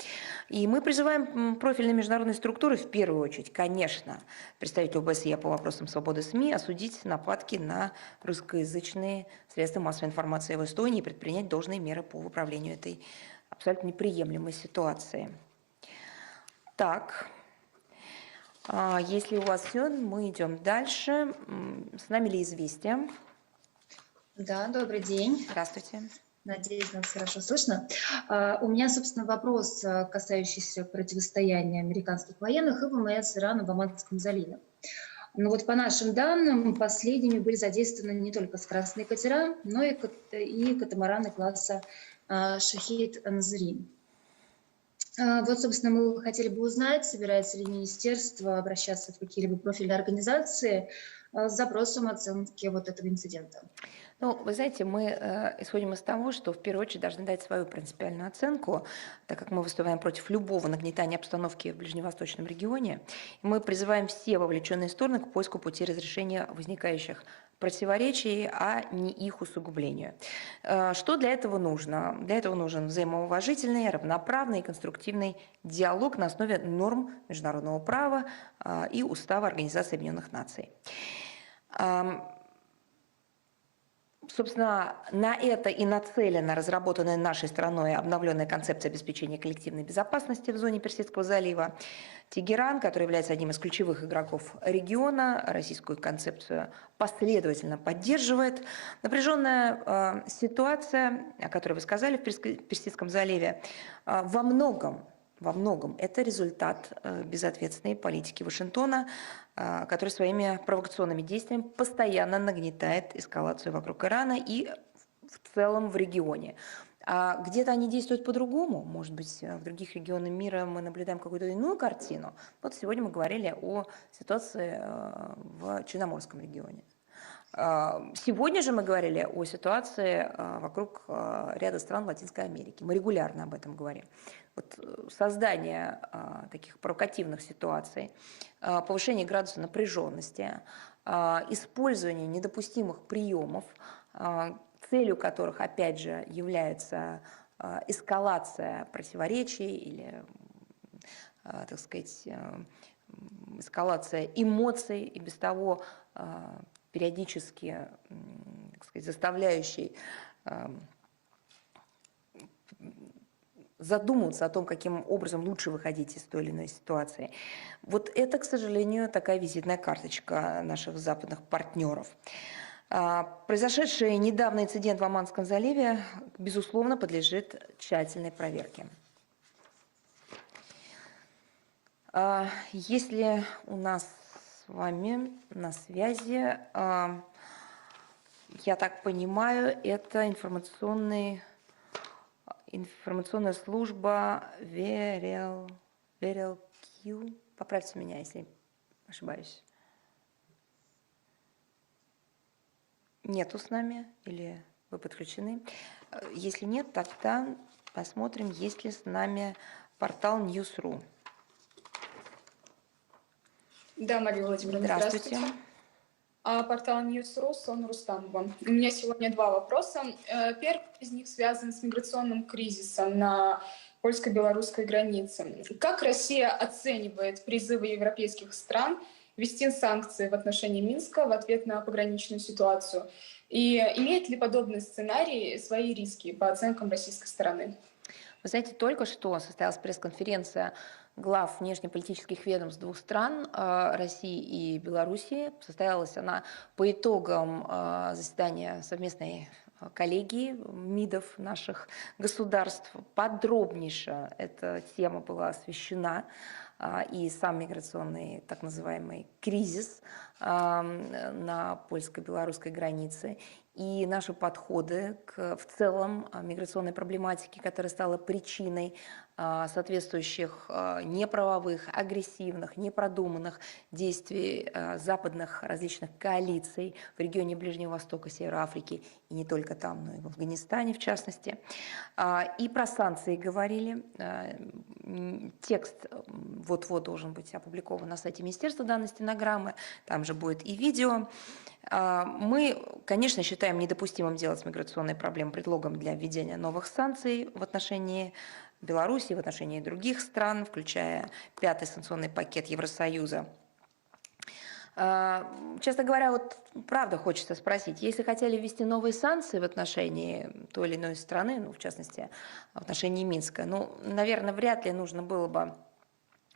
И мы призываем профильные международные структуры, в первую очередь, конечно, представитель ОБСЕ по вопросам свободы СМИ, осудить нападки на русскоязычные средства массовой информации в Эстонии и предпринять должные меры по выправлению этой абсолютно неприемлемой ситуации. Так, если у вас все, мы идем дальше. С нами ли известия? Да, добрый день. Здравствуйте. Надеюсь, нас хорошо слышно. У меня, собственно, вопрос, касающийся противостояния американских военных и ВМС Ирана в Оманском заливе. Но вот по нашим данным, последними были задействованы не только скоростные катера, но и катамараны класса «Шахид Назрин». Вот, собственно, мы хотели бы узнать, собирается ли министерство обращаться в какие-либо профильные организации с запросом оценки вот этого инцидента. Ну, вы знаете, мы исходим из того, что в первую очередь должны дать свою принципиальную оценку, так как мы выступаем против любого нагнетания обстановки в ближневосточном регионе. И мы призываем все вовлеченные стороны к поиску пути разрешения возникающих противоречий, а не их усугублению. Что для этого нужно? Для этого нужен взаимоуважительный, равноправный и конструктивный диалог на основе норм международного права и Устава Организации Объединенных Наций. Собственно, на это и нацелена разработанная нашей страной обновленная концепция обеспечения коллективной безопасности в зоне Персидского залива. Тегеран, который является одним из ключевых игроков региона, российскую концепцию последовательно поддерживает. Напряженная ситуация, о которой вы сказали в Персидском заливе, во многом это результат безответственной политики Вашингтона, который своими провокационными действиями постоянно нагнетает эскалацию вокруг Ирана и в целом в регионе. Где-то они действуют по-другому, может быть, в других регионах мира мы наблюдаем какую-то иную картину. Вот сегодня мы говорили о ситуации в Черноморском регионе. Сегодня же мы говорили о ситуации вокруг ряда стран Латинской Америки. Мы регулярно об этом говорим. Вот создание таких провокативных ситуаций, повышение градуса напряженности, использование недопустимых приемов, целью которых, опять же, является эскалация противоречий или, так сказать, эскалация эмоций и без того периодически, так сказать, заставляющий задумываться о том, каким образом лучше выходить из той или иной ситуации. Вот это, к сожалению, такая визитная карточка наших западных партнеров. Произошедший недавно инцидент в Оманском заливе, безусловно, подлежит тщательной проверке. Если у нас с вами на связи, я так понимаю, это информационная служба VRLQ. Поправьте меня, если ошибаюсь. Нету с нами или вы подключены? Если нет, тогда посмотрим, есть ли с нами портал News.ru. Да, Мария Владимировна, Здравствуйте. Портал News.ru, Сона Рустамова. У меня сегодня два вопроса. Первый из них связан с миграционным кризисом на польско-белорусской границе. Как Россия оценивает призывы европейских стран ввести санкции в отношении Минска в ответ на пограничную ситуацию? И имеет ли подобный сценарий свои риски по оценкам российской стороны? Вы знаете, только что состоялась пресс-конференция глав внешнеполитических ведомств двух стран, России и Белоруссии. Состоялась она по итогам заседания совместной коллегии МИДов наших государств. Подробнейше эта тема была освещена, и сам миграционный так называемый кризис на польско-белорусской границе, и наши подходы в целом миграционной проблематике, которая стала причиной соответствующих неправовых, агрессивных, непродуманных действий западных различных коалиций в регионе Ближнего Востока, Севера Африки, и не только там, но и в Афганистане в частности. И про санкции говорили. Текст вот-вот должен быть опубликован на сайте Министерства, данной стенограммы, там же будет и видео. Мы, конечно, считаем недопустимым делать миграционные проблемы предлогом для введения новых санкций в отношении Беларуси, в отношении других стран, включая 5-й санкционный пакет Евросоюза. Честно говоря, вот правда хочется спросить, если хотели ввести новые санкции в отношении той или иной страны, ну, в частности, в отношении Минска, ну, наверное, вряд ли нужно было бы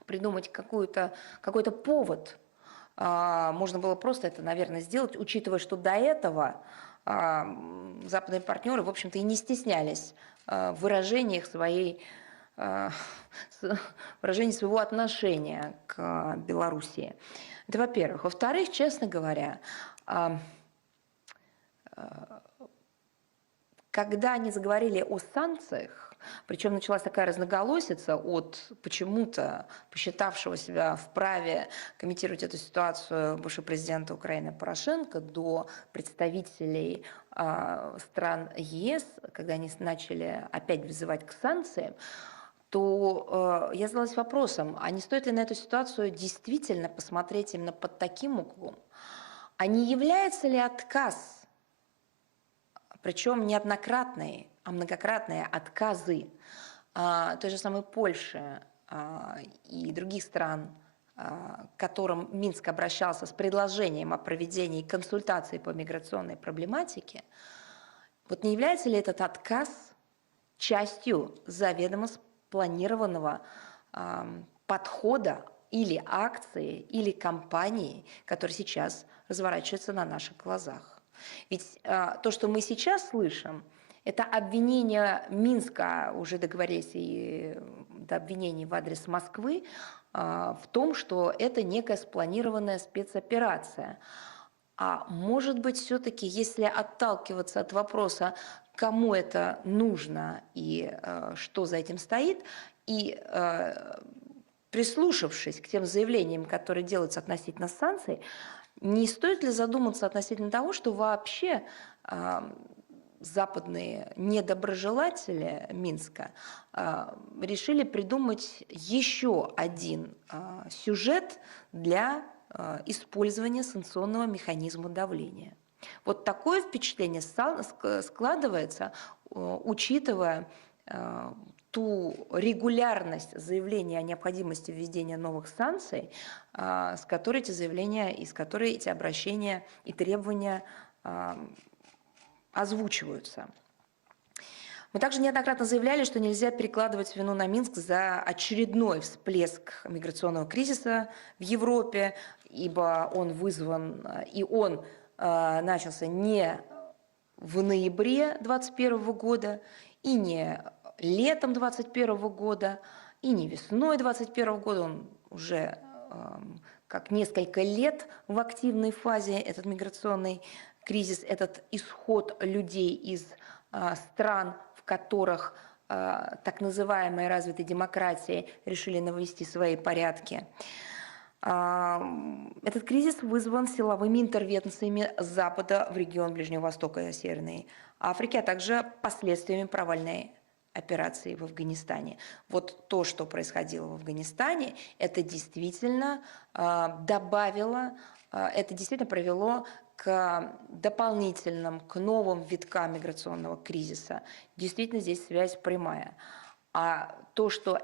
придумать какой-то повод. Можно было просто это, наверное, сделать, учитывая, что до этого западные партнеры, в общем-то, и не стеснялись в выражениях своего отношения к Белоруссии. Это во-первых. Во-вторых, честно говоря, когда они заговорили о санкциях, причем началась такая разноголосица от почему-то посчитавшего себя вправе комментировать эту ситуацию бывшего президента Украины Порошенко до представителей стран ЕС, когда они начали опять вызывать к санкциям, то я задалась вопросом, а не стоит ли на эту ситуацию действительно посмотреть именно под таким углом? А не является ли отказ, причем неоднократные, а многократные отказы той же самой Польши и других стран, к которым Минск обращался с предложением о проведении консультаций по миграционной проблематике, вот не является ли этот отказ частью заведомо спланированного подхода или акции, или кампании, которая сейчас разворачивается на наших глазах? Ведь то, что мы сейчас слышим, это обвинение Минска, уже договорились и до обвинений в адрес Москвы, в том, что это некая спланированная спецоперация. А может быть, все-таки, если отталкиваться от вопроса, кому это нужно и что за этим стоит, и прислушавшись к тем заявлениям, которые делаются относительно санкций, не стоит ли задуматься относительно того, что вообще западные недоброжелатели Минска решили придумать еще один сюжет для использования санкционного механизма давления? Вот такое впечатление складывается, учитывая ту регулярность заявлений о необходимости введения новых санкций, с которой эти заявления, из которой эти обращения и требования озвучиваются. Мы также неоднократно заявляли, что нельзя перекладывать вину на Минск за очередной всплеск миграционного кризиса в Европе, ибо он вызван, и он начался не в ноябре 2021 года, и не летом 2021 года, и не весной 2021 года. Он уже как несколько лет в активной фазе, этот миграционный кризис, этот исход людей из стран, в которых так называемые развитые демократии решили навести свои порядки. Этот кризис вызван силовыми интервенциями Запада в регион Ближнего Востока и Северной Африки, а также последствиями провальной операции в Афганистане. Вот то, что происходило в Афганистане, это действительно добавило, это действительно привело к дополнительным, к новым виткам миграционного кризиса. Действительно, здесь связь прямая. А то, что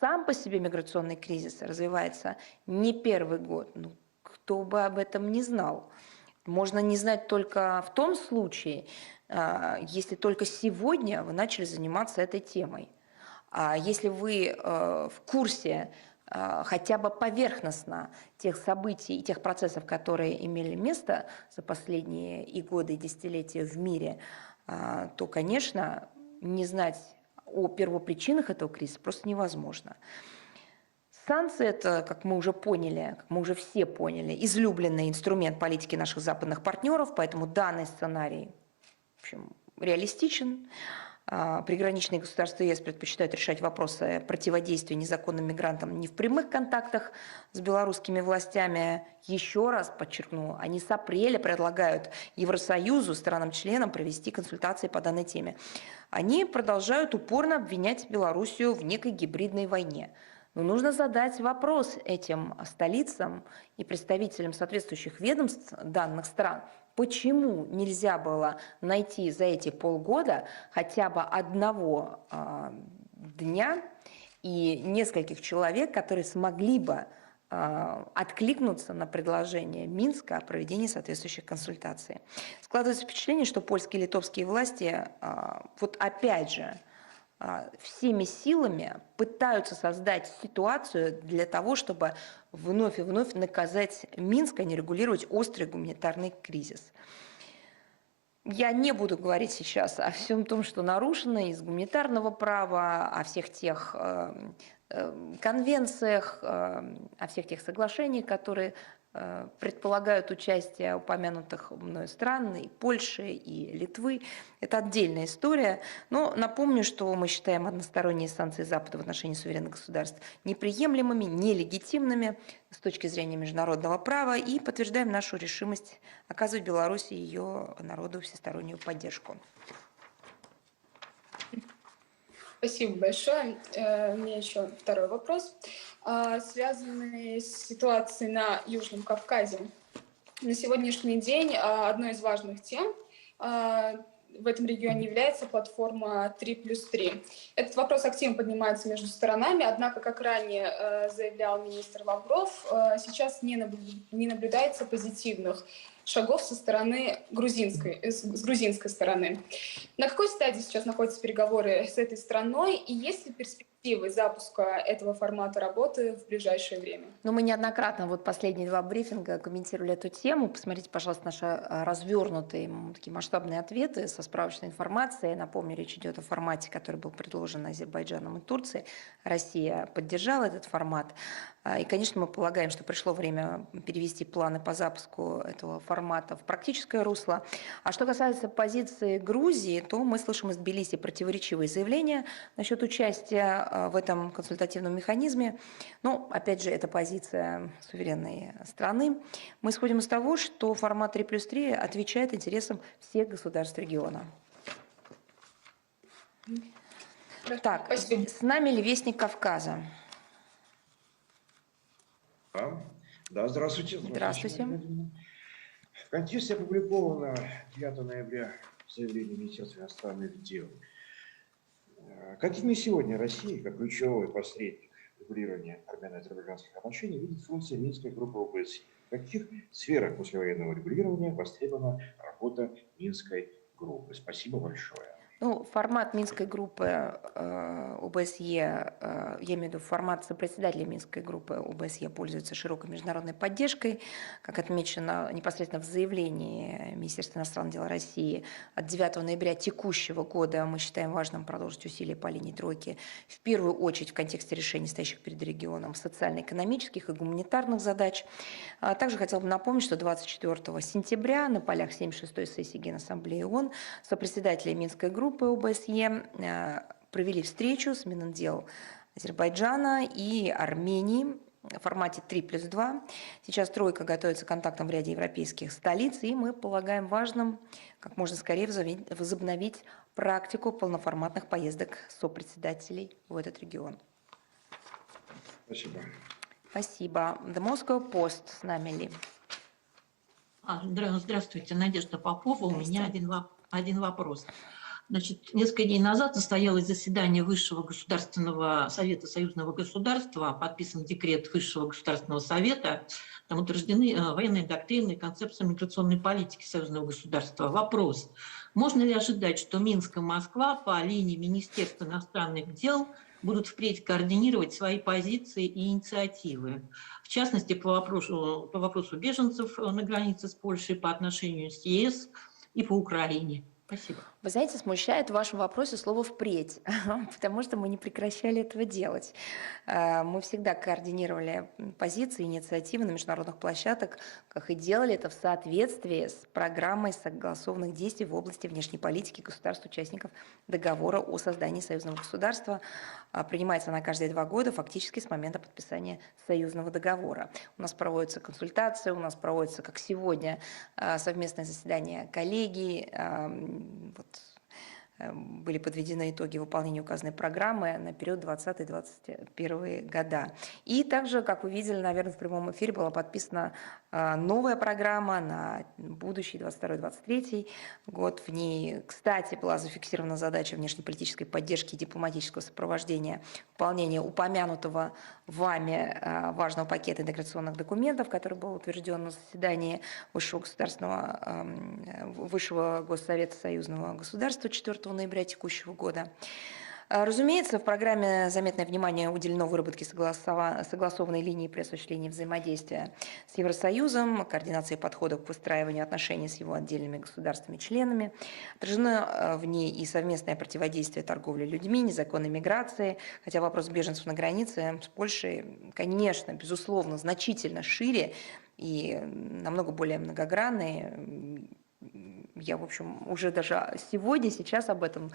сам по себе миграционный кризис развивается не первый год, ну, кто бы об этом не знал. Можно не знать только в том случае, если только сегодня вы начали заниматься этой темой. А если вы в курсе хотя бы поверхностно тех событий и тех процессов, которые имели место за последние и годы, и десятилетия в мире, то, конечно, не знать о первопричинах этого кризиса просто невозможно. Санкции – это, как мы уже поняли, как мы уже все поняли, излюбленный инструмент политики наших западных партнеров, поэтому данный сценарий общем, реалистичен. Приграничные государства ЕС предпочитают решать вопросы противодействия незаконным мигрантам не в прямых контактах с белорусскими властями. Еще раз подчеркну, они с апреля предлагают Евросоюзу, странам-членам провести консультации по данной теме. Они продолжают упорно обвинять Белоруссию в некой гибридной войне. Но нужно задать вопрос этим столицам и представителям соответствующих ведомств данных стран, почему нельзя было найти за эти полгода хотя бы одного дня и нескольких человек, которые смогли бы откликнуться на предложение Минска о проведении соответствующих консультаций. Складывается впечатление, что польские и литовские власти, вот опять же, всеми силами пытаются создать ситуацию для того, чтобы вновь и вновь наказать Минск, а не регулировать острый гуманитарный кризис. Я не буду говорить сейчас о всем том, что нарушено из гуманитарного права, о всех тех конвенциях, о всех тех соглашениях, которые предполагают участие упомянутых мной стран, и Польши, и Литвы. Это отдельная история. Но напомню, что мы считаем односторонние санкции Запада в отношении суверенных государств неприемлемыми, нелегитимными с точки зрения международного права и подтверждаем нашу решимость оказывать Беларуси и ее народу всестороннюю поддержку. Спасибо большое. У меня еще второй вопрос, связанный с ситуацией на Южном Кавказе. На сегодняшний день одной из важных тем в этом регионе является платформа 3+3. Этот вопрос активно поднимается между сторонами, однако, как ранее заявлял министр Лавров, сейчас не наблюдается позитивных шагов со стороны с грузинской стороны. На какой стадии сейчас находятся переговоры с этой страной и есть ли перспективы запуска этого формата работы в ближайшее время? Ну, мы неоднократно, вот последние два брифинга комментировали эту тему. Посмотрите, пожалуйста, наши развернутые такие масштабные ответы со справочной информацией. Напомню, речь идет о формате, который был предложен Азербайджаном и Турцией. Россия поддержала этот формат. И, конечно, мы полагаем, что пришло время перевести планы по запуску этого формата в практическое русло. А что касается позиции Грузии, то мы слышим из Тбилиси противоречивые заявления насчет участия в этом консультативном механизме. Но, опять же, это позиция суверенной страны. Мы исходим из того, что формат 3+3 отвечает интересам всех государств региона. Так, спасибо. с нами ли Вестник Кавказа? Да, здравствуйте. Здравствуйте. В контексте опубликованного 9 ноября заявления Министерства иностранных дел, какими сегодня Россия, как ключевой посредник регулирования армяно-азербайджанских отношений, видит функции Минской группы ОБСЕ? В каких сферах послевоенного регулирования востребована работа Минской группы? Спасибо большое. Ну, формат Минской группы ОБСЕ, я имею в виду формат сопредседателя Минской группы ОБСЕ, пользуется широкой международной поддержкой, как отмечено непосредственно в заявлении Министерства иностранных дел России от 9 ноября текущего года. Мы считаем важным продолжить усилия по линии тройки, в первую очередь в контексте решений, стоящих перед регионом, социально-экономических и гуманитарных задач. Также хотел бы напомнить, что 24 сентября на полях 76-й сессии Генассамблеи ООН сопредседатели Минской группы ОБСЕ провели встречу с Минотдел Азербайджана и Армении в формате 3+2. Сейчас тройка готовится к контактам в ряде европейских столиц, и мы полагаем важным как можно скорее возобновить практику полноформатных поездок сопредседателей в этот регион. Спасибо. Спасибо. The Moscow Post с нами ли? Здравствуйте, Надежда Попова. У меня один вопрос. Значит, несколько дней назад состоялось заседание Высшего государственного совета союзного государства, подписан декрет Высшего государственного совета, там утверждены военные доктрины и концепция миграционной политики союзного государства. Вопрос: можно ли ожидать, что Минск и Москва по линии Министерства иностранных дел будут впредь координировать свои позиции и инициативы? В частности, по вопросу беженцев на границе с Польшей, по отношению с ЕС и по Украине. Спасибо. Вы знаете, смущает в вашем вопросе слово «впредь», потому что мы не прекращали этого делать. Мы всегда координировали позиции, инициативы на международных площадках, как и делали это в соответствии с программой согласованных действий в области внешней политики государств-участников договора о создании союзного государства. Принимается она каждые 2 года, фактически с момента подписания союзного договора. У нас проводятся консультации, у нас проводятся, как сегодня, совместное заседание коллегии. Были подведены итоги выполнения указанной программы на период 2020-2021 года. И также, как вы видели, наверное, в прямом эфире была подписана новая программа на будущий 2022-2023 год. В ней, кстати, была зафиксирована задача внешнеполитической поддержки и дипломатического сопровождения выполнения упомянутого вами важного пакета интеграционных документов, который был утвержден на заседании Высшего Госсовета Союзного государства 4 ноября текущего года. Разумеется, в программе заметное внимание уделено выработке согласованной линии при осуществлении взаимодействия с Евросоюзом, координации подходов к выстраиванию отношений с его отдельными государствами-членами. Отражено в ней и совместное противодействие торговле людьми, незаконной миграции, хотя вопрос беженцев на границе с Польшей, конечно, безусловно, значительно шире и намного более многогранный. Я, в общем, уже даже сегодня, сейчас об этом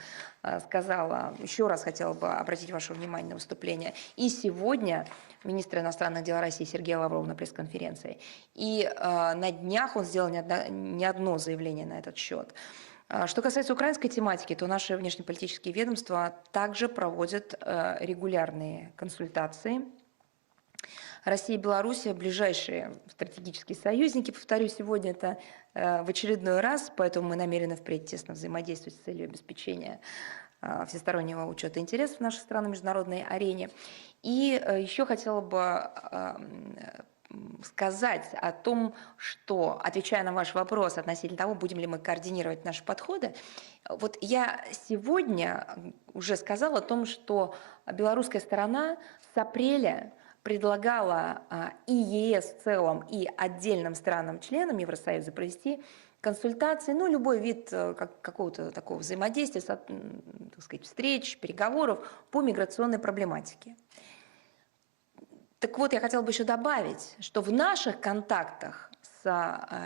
сказала. Еще раз хотела бы обратить ваше внимание на выступление. И сегодня министр иностранных дел России Сергей Лавров на пресс-конференции. И на днях он сделал не одно заявление на этот счет. Что касается украинской тематики, то наши внешнеполитические ведомства также проводят регулярные консультации. Россия и Белоруссия – ближайшие стратегические союзники. Повторю, сегодня это в очередной раз, поэтому мы намерены впредь тесно взаимодействовать с целью обеспечения всестороннего учета интересов нашей страны на международной арене. И еще хотела бы сказать о том, что, отвечая на ваш вопрос относительно того, будем ли мы координировать наши подходы, вот я сегодня уже сказала о том, что белорусская сторона с апреля предлагала и ЕС в целом, и отдельным странам-членам Евросоюза провести консультации, ну, любой вид какого-то такого взаимодействия, так сказать, встреч, переговоров по миграционной проблематике. Так вот, я хотела бы еще добавить, что в наших контактах с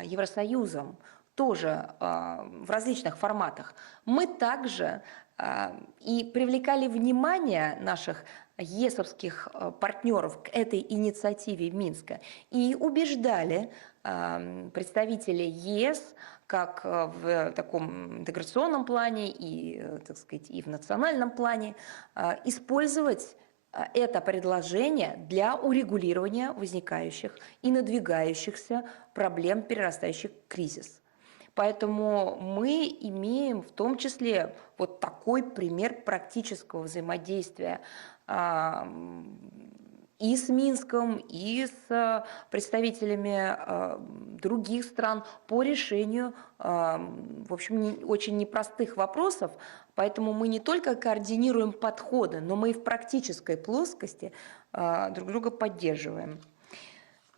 Евросоюзом, тоже в различных форматах, мы также и привлекали внимание наших ЕСовских партнеров к этой инициативе Минска и убеждали представителей ЕС как в таком интеграционном плане и, так сказать, и в национальном плане использовать это предложение для урегулирования возникающих и надвигающихся проблем, перерастающих в кризис. Поэтому мы имеем в том числе вот такой пример практического взаимодействия и с Минском, и с представителями других стран по решению, в общем, очень непростых вопросов. Поэтому мы не только координируем подходы, но мы и в практической плоскости друг друга поддерживаем.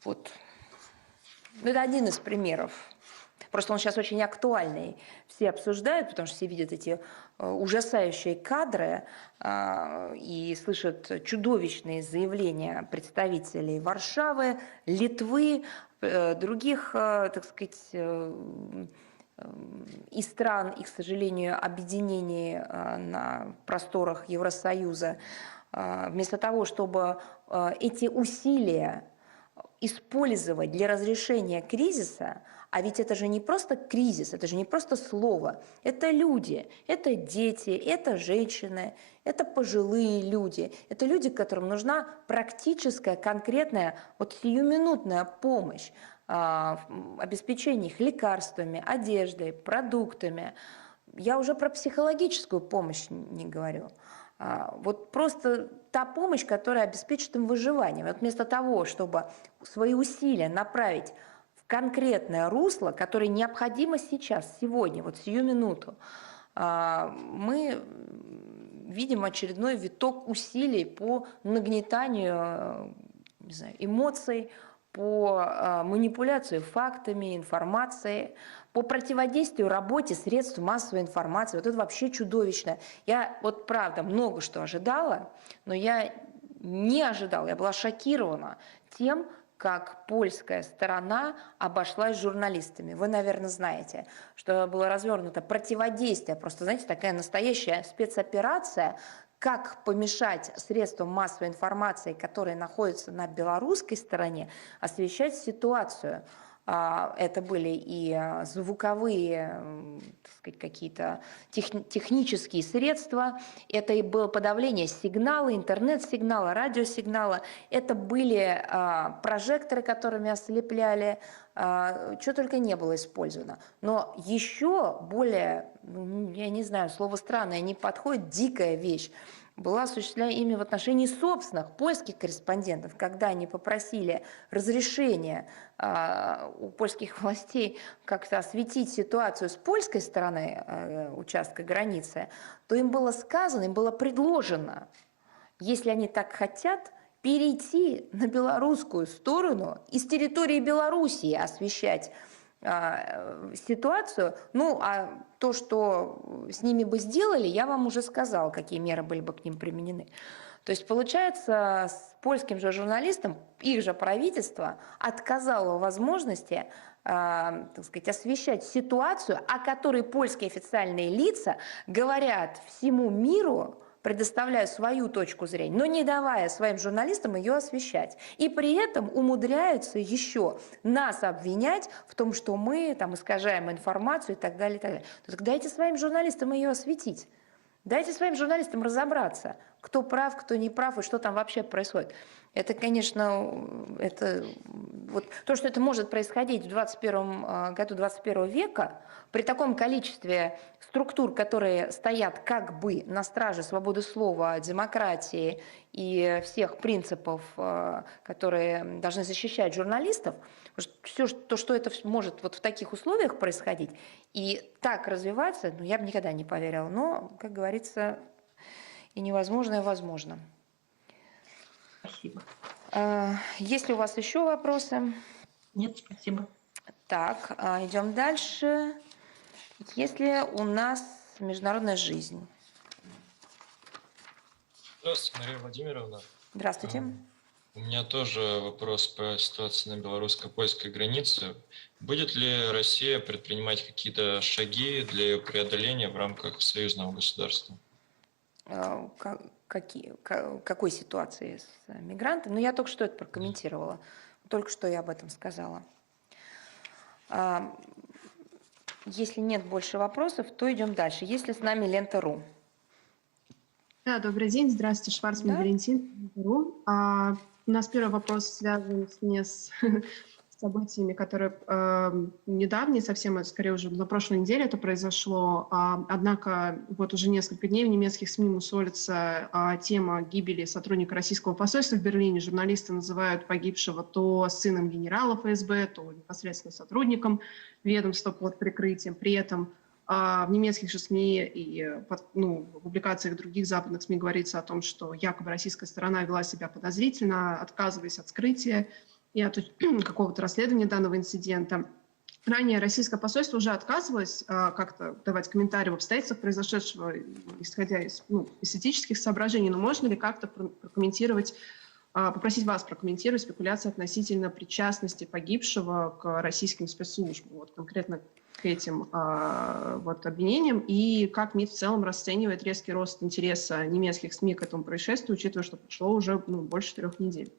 Вот. Это один из примеров. Просто он сейчас очень актуальный. Все обсуждают, потому что все видят эти ужасающие кадры и слышат чудовищные заявления представителей Варшавы, Литвы, других, так сказать, и стран, и, к сожалению, объединений на просторах Евросоюза. Вместо того, чтобы эти усилия использовать для разрешения кризиса, а ведь это же не просто кризис, это же не просто слово, это люди, это дети, это женщины, это пожилые люди, это люди, которым нужна практическая, конкретная, вот сиюминутная помощь, обеспечение их лекарствами, одеждой, продуктами. Я уже про психологическую помощь не говорю. Вот просто та помощь, которая обеспечит им выживание. Вот вместо того, чтобы свои усилия направить в конкретное русло, которое необходимо сейчас, сегодня, вот сию минуту, мы видим очередной виток усилий по нагнетанию, не знаю, эмоций, по манипуляции фактами, информацией. по противодействию работе средств массовой информации. Вот это вообще чудовищно. Я вот правда много что ожидала, но я не ожидала, я была шокирована тем, как польская сторона обошлась с журналистами. Вы, наверное, знаете, что было развернуто противодействие, просто, знаете, такая настоящая спецоперация, как помешать средствам массовой информации, которые находятся на белорусской стороне, освещать ситуацию. Это были и звуковые, так сказать, какие-то технические средства, это и было подавление сигнала, интернет-сигнала, радиосигнала, это были прожекторы, которыми ослепляли, что только не было использовано. Но еще более, я не знаю, слово странное не подходит, дикая вещь была осуществлена ими в отношении собственных польских корреспондентов, когда они попросили разрешения у польских властей как-то осветить ситуацию с польской стороны участка границы, то им было сказано, им было предложено, если они так хотят, перейти на белорусскую сторону и с территории Белоруссии освещать ситуацию. Ну, а то, что с ними бы сделали, я вам уже сказала, какие меры были бы к ним применены. То есть, получается, с польским же журналистам их же правительство отказало в возможности, так сказать, освещать ситуацию, о которой польские официальные лица говорят всему миру, предоставляя свою точку зрения, но не давая своим журналистам ее освещать. И при этом умудряются еще нас обвинять в том, что мы там искажаем информацию и так далее, и так далее. Так дайте своим журналистам ее осветить. Дайте своим журналистам разобраться, кто прав, кто не прав и что там вообще происходит. Это, конечно, это, вот, то, что это может происходить в 21 году 21 века, при таком количестве структур, которые стоят как бы на страже свободы слова, демократии и всех принципов, которые должны защищать журналистов, все то, что это может вот в таких условиях происходить и так развиваться, ну, я бы никогда не поверила. Но, как говорится, и невозможное возможно. Спасибо. Есть ли у вас еще вопросы? Нет, спасибо. Так, идем дальше. Есть ли у нас международная жизнь? Здравствуйте, Мария Владимировна. Здравствуйте. У меня тоже вопрос по ситуации на белорусско-польской границе. Будет ли Россия предпринимать какие-то шаги для ее преодоления в рамках союзного государства? Какой ситуации с мигрантами? Ну, я только что это прокомментировала. Только что я об этом сказала. Если нет больше вопросов, то идем дальше. Есть ли с нами Лента.ру? Да, добрый день. Здравствуйте, Шварцман, Да. Валентин. У нас первый вопрос связан с событиями, которые недавние, совсем, скорее уже на прошлой неделе это произошло. Однако вот уже несколько дней в немецких СМИ мусолится тема гибели сотрудника российского посольства в Берлине. Журналисты называют погибшего то сыном генерала ФСБ, то непосредственно сотрудником ведомства под прикрытием. При этом в немецких же СМИ и в публикациях других западных СМИ говорится о том, что якобы российская сторона вела себя подозрительно, отказываясь от вскрытия и от какого-то расследования данного инцидента. Ранее российское посольство уже отказывалось как-то давать комментарии в обстоятельствах произошедшего, исходя из этических соображений. Но можно ли как-то прокомментировать, попросить вас прокомментировать спекуляции относительно причастности погибшего к российским спецслужбам, вот конкретно к этим обвинениям, и как МИД в целом расценивает резкий рост интереса немецких СМИ к этому происшествию, учитывая, что прошло уже больше 3 недель.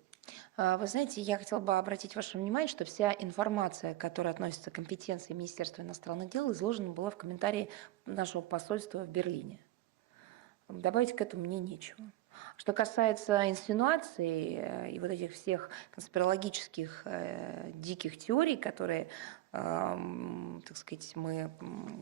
Вы знаете, я хотела бы обратить ваше внимание, что вся информация, которая относится к компетенции Министерства иностранных дел, изложена была в комментарии нашего посольства в Берлине. Добавить к этому мне нечего. Что касается инсинуаций и вот этих всех конспирологических диких теорий, которые, так сказать, мы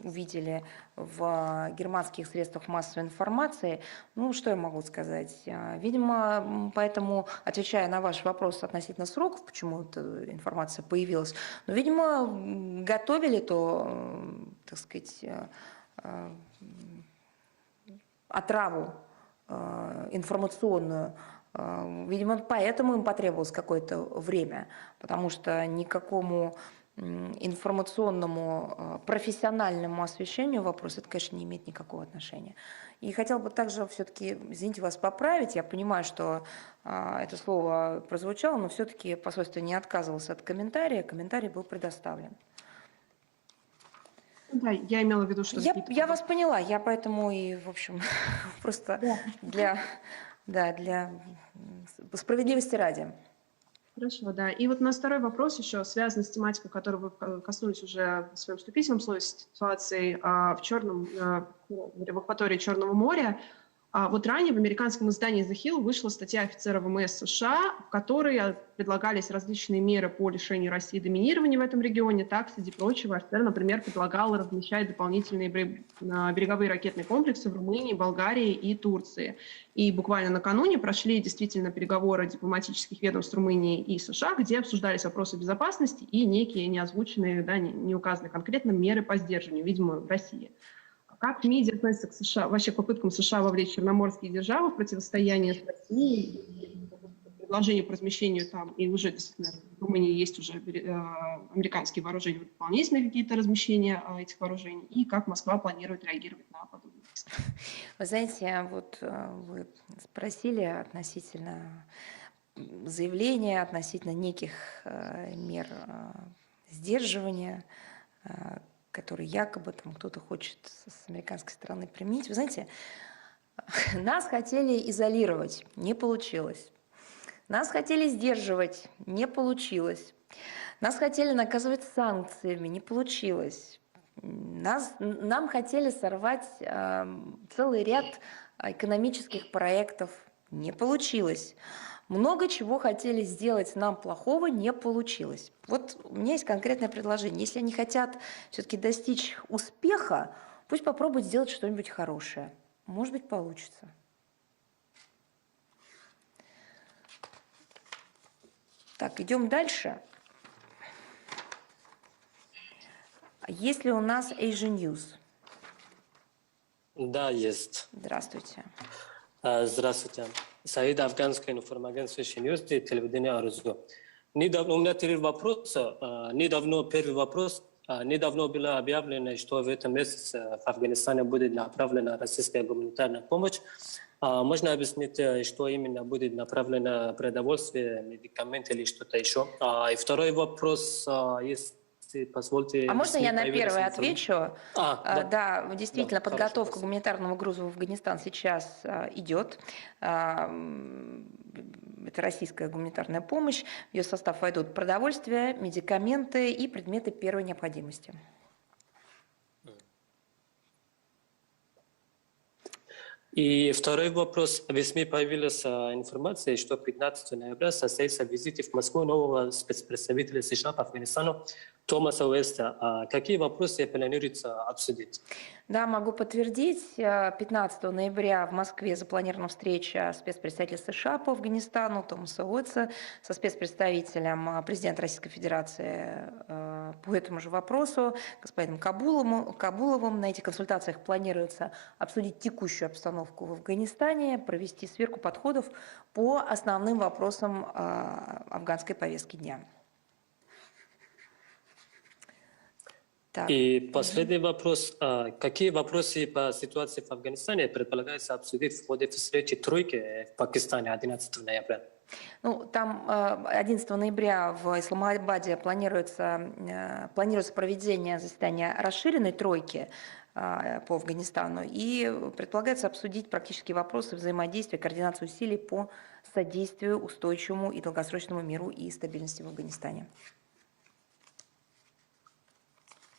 увидели в германских средствах массовой информации, ну, что я могу сказать? Видимо, поэтому, отвечая на ваш вопрос относительно сроков, почему эта информация появилась, ну, видимо, готовили то, так сказать, отраву информационную. Видимо, поэтому им потребовалось какое-то время, потому что никакому информационному, профессиональному освещению вопроса, это, конечно, не имеет никакого отношения. И хотел бы также все-таки, извините, вас поправить. Я понимаю, что это слово прозвучало, но все-таки посольство не отказывалось от комментария, комментарий был предоставлен. Да, я имела в виду, что... Я вас поняла, я поэтому и, в общем, просто для справедливости ради. Хорошо, да. И вот у нас второй вопрос еще связан с тематикой, которой вы коснулись уже в своем вступительном слове, ситуацией в акватории Черного моря. Вот ранее в американском издании The Hill вышла статья офицера ВМС США, в которой предлагались различные меры по лишению России доминирования в этом регионе. Так, среди прочего, офицер, например, предлагал размещать дополнительные береговые ракетные комплексы в Румынии, Болгарии и Турции. И буквально накануне прошли действительно переговоры дипломатических ведомств Румынии и США, где обсуждались вопросы безопасности и некие неозвученные, да, не указанные конкретно меры по сдерживанию, видимо, в России. Как МИДИ относится к США, вообще к попыткам США вовлечь черноморские державы в противостояние с Россией, предложению по размещению там, и уже действительно в Румынии есть уже американские вооружения, дополнительные какие-то размещения этих вооружений, и как Москва планирует реагировать на подобные риски? Вы знаете, вот вы спросили относительно заявления, относительно неких мер сдерживания, который якобы там кто-то хочет с американской стороны применить. Вы знаете, нас хотели изолировать, не получилось. Нас хотели сдерживать, не получилось. Нас хотели наказывать санкциями, не получилось. Нам хотели сорвать целый ряд экономических проектов, не получилось. Много чего хотели сделать нам плохого, не получилось. Вот у меня есть конкретное предложение. Если они хотят все-таки достичь успеха, пусть попробуют сделать что-нибудь хорошее. Может быть, получится. Так, идем дальше. Есть ли у нас Asian News? Да, есть. Здравствуйте. Здравствуйте. Саид, Афганское информагентство News и телевидение Арзу. Недавно у меня три вопроса. Первый вопрос. Недавно было объявлено, что в этом месяце в Афганистане будет направлена российская гуманитарная помощь. Можно объяснить, что именно будет направлено продовольствие, медикаменты или что-то еще? И второй вопрос, если позвольте... А можно я на первый отвечу? Да, действительно, Да, подготовка хорошо, гуманитарного груза в Афганистан сейчас идет. Это российская гуманитарная помощь. В ее состав войдут продовольствие, медикаменты и предметы первой необходимости. И второй вопрос. В СМИ появилась информация, что 15 ноября состоится визит в Москву нового спецпредставителя США по Афганистану Томаса Уэста. Какие вопросы планируется обсудить? Да, могу подтвердить. 15 ноября в Москве запланирована встреча спецпредставителя США по Афганистану Томаса Уэтса со спецпредставителем президента Российской Федерации по этому же вопросу, господином Кабуловым. На этих консультациях планируется обсудить текущую обстановку в Афганистане, провести сверку подходов по основным вопросам афганской повестки дня. Так. И последний вопрос. Какие вопросы по ситуации в Афганистане предполагается обсудить в ходе встречи тройки в Пакистане 11 ноября? Ну, там 11 ноября в Исламабаде планируется проведение заседания расширенной тройки по Афганистану, и предполагается обсудить практические вопросы взаимодействия, координации усилий по содействию устойчивому и долгосрочному миру и стабильности в Афганистане.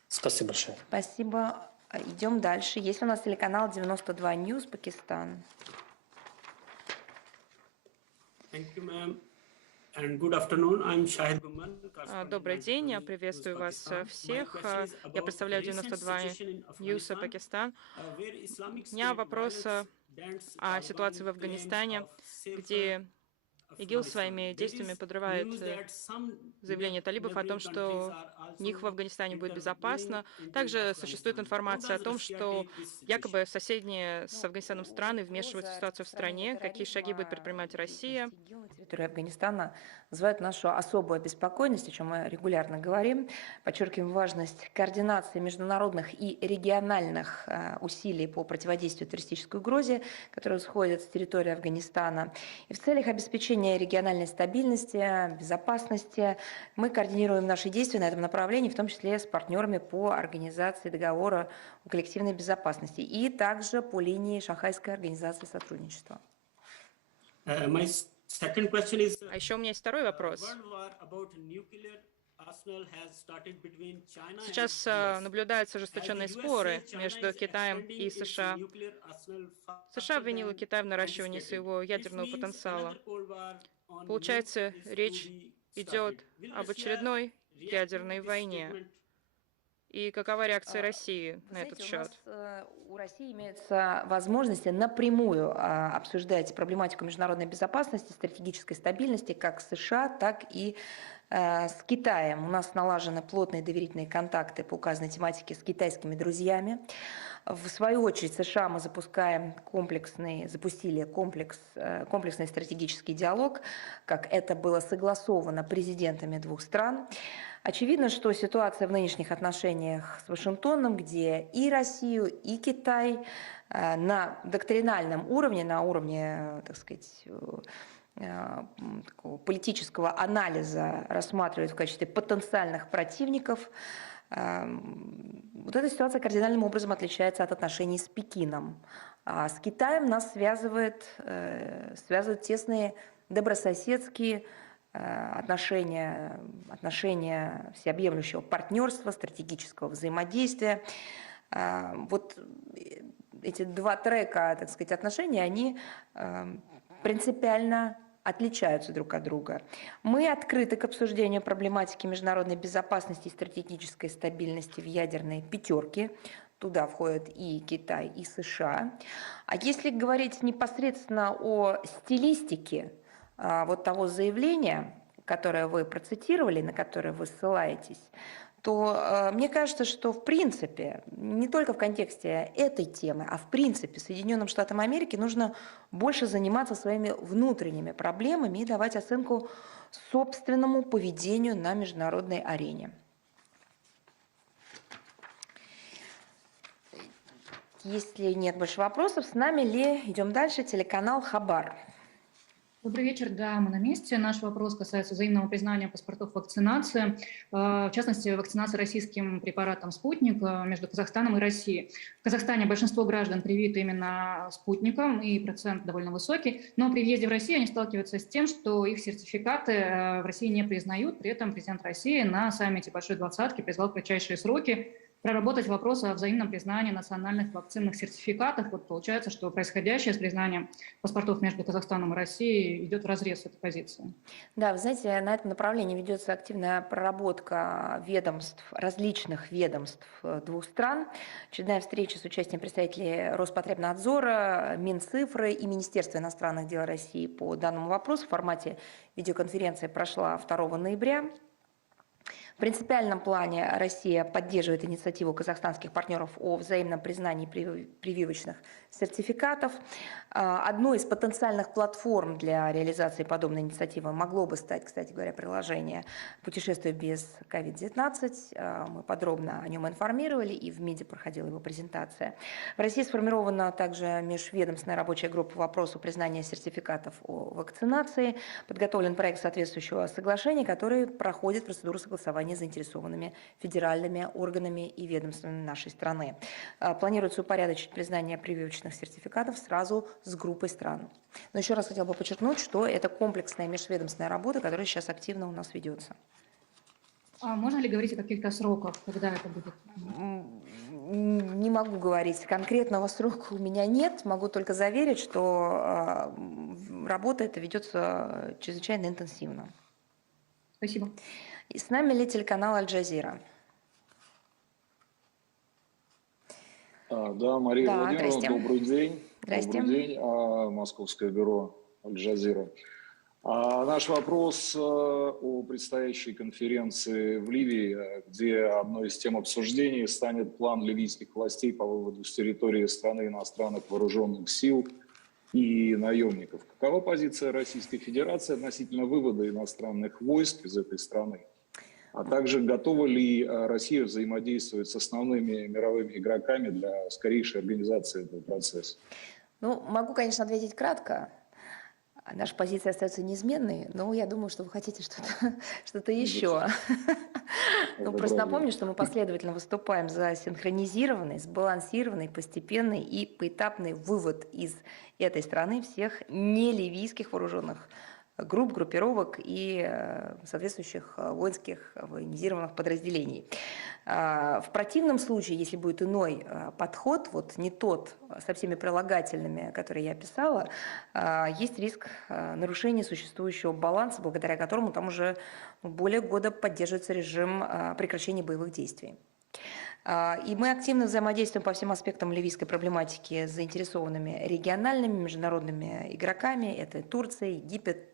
Спасибо большое. Спасибо. Идем дальше. Есть у нас телеканал 92 News, Пакистан. Добрый день, я приветствую вас всех. Я представляю 92 News, Пакистан. У меня вопрос о ситуации в Афганистане, где ИГИЛ своими действиями подрывает заявление талибов о том, что у них в Афганистане будет безопасно. Также существует информация о том, что якобы соседние с Афганистаном страны вмешиваются в ситуацию в стране. Какие шаги будет предпринимать Россия? ИГИЛ на территории Афганистана вызывает нашу особую обеспокоенность, о чем мы регулярно говорим. Подчеркиваем важность координации международных и региональных усилий по противодействию террористической угрозе, которые исходят с территории Афганистана. И в целях обеспечения региональной стабильности, безопасности мы координируем наши действия на этом направлении, в том числе с партнерами по организации договора о коллективной безопасности и также по линии Шанхайской организации сотрудничества. А еще у меня есть второй вопрос. Сейчас наблюдаются ожесточенные споры между Китаем и США. США обвинила Китай в наращивании своего ядерного потенциала. Получается, речь идет об очередной ядерной войне. И какова реакция России на этот счет? У России имеются возможности напрямую обсуждать проблематику международной безопасности, стратегической стабильности как с США, так и с Китаем. У нас налажены плотные доверительные контакты по указанной тематике с китайскими друзьями. В свою очередь, США мы запустили комплексный стратегический диалог, как это было согласовано президентами двух стран. Очевидно, что ситуация в нынешних отношениях с Вашингтоном, где и Россию, и Китай на доктринальном уровне, на уровне, так сказать, такого политического анализа рассматривают в качестве потенциальных противников, вот эта ситуация кардинальным образом отличается от отношений с Пекином. А с Китаем нас связывают тесные добрососедские отношения всеобъемлющего партнерства, стратегического взаимодействия. Вот эти два трека, так сказать, отношений, они принципиально отличаются друг от друга. Мы открыты к обсуждению проблематики международной безопасности и стратегической стабильности в ядерной пятерке. Туда входят и Китай, и США. А если говорить непосредственно о стилистике вот того заявления, которое вы процитировали, на которое вы ссылаетесь, то мне кажется, что в принципе, не только в контексте этой темы, а в принципе Соединенным Штатам Америки нужно больше заниматься своими внутренними проблемами и давать оценку собственному поведению на международной арене. Если нет больше вопросов, с нами ли? Идем дальше. Телеканал «Хабар». Добрый вечер, да, мы на месте. Наш вопрос касается взаимного признания паспортов вакцинации, в частности, вакцинации российским препаратом «Спутник» между Казахстаном и Россией. В Казахстане большинство граждан привиты именно «Спутником», и процент довольно высокий, но при въезде в Россию они сталкиваются с тем, что их сертификаты в России не признают. При этом президент России на саммите Большой Двадцатки призвал в кратчайшие сроки проработать вопрос о взаимном признании национальных вакцинных сертификатов. Вот получается, что происходящее с признанием паспортов между Казахстаном и Россией идет вразрез с этой позицией. Да, вы знаете, на этом направлении ведется активная проработка различных ведомств двух стран. Очередная встреча с участием представителей Роспотребнадзора, Минцифры и Министерства иностранных дел России по данному вопросу в формате видеоконференции прошла 2 ноября. В принципиальном плане Россия поддерживает инициативу казахстанских партнеров о взаимном признании прививочных сертификатов. Одной из потенциальных платформ для реализации подобной инициативы могло бы стать, кстати говоря, приложение «Путешествие без COVID-19». Мы подробно о нем информировали, и в МИДе проходила его презентация. В России сформирована также межведомственная рабочая группа по вопросу признания сертификатов о вакцинации. Подготовлен проект соответствующего соглашения, который проходит процедуру согласования с заинтересованными федеральными органами и ведомствами нашей страны. Планируется упорядочить признание прививочных сертификатов сразу с группой стран. Но еще раз хотела бы подчеркнуть, что это комплексная межведомственная работа, которая сейчас активно у нас ведется. А можно ли говорить о каких-то сроках, когда это будет? Не могу говорить. Конкретного срока у меня нет. Могу только заверить, что работа эта ведется чрезвычайно интенсивно. Спасибо. И с нами ли телеканал «Аль-Джазира»? Да, Мария Владимировна, добрый день. Здрасте. Добрый день, московское бюро «Аль-Джазира». Наш вопрос о предстоящей конференции в Ливии, где одной из тем обсуждений станет план ливийских властей по выводу с территории страны иностранных вооруженных сил и наемников. Какова позиция Российской Федерации относительно вывода иностранных войск из этой страны? А также готова ли Россия взаимодействовать с основными мировыми игроками для скорейшей организации этого процесса? Ну, могу, конечно, ответить кратко. Наша позиция остается неизменной, но я думаю, что вы хотите что-то еще. Ну, просто напомню, что мы последовательно выступаем за синхронизированный, сбалансированный, постепенный и поэтапный вывод из этой страны всех неливийских вооруженных групп, группировок и соответствующих воинских военизированных подразделений. В противном случае, если будет иной подход, вот не тот со всеми прилагательными, которые я описала, есть риск нарушения существующего баланса, благодаря которому там уже более года поддерживается режим прекращения боевых действий. И мы активно взаимодействуем по всем аспектам ливийской проблематики с заинтересованными региональными, международными игроками. Это Турция, Египет,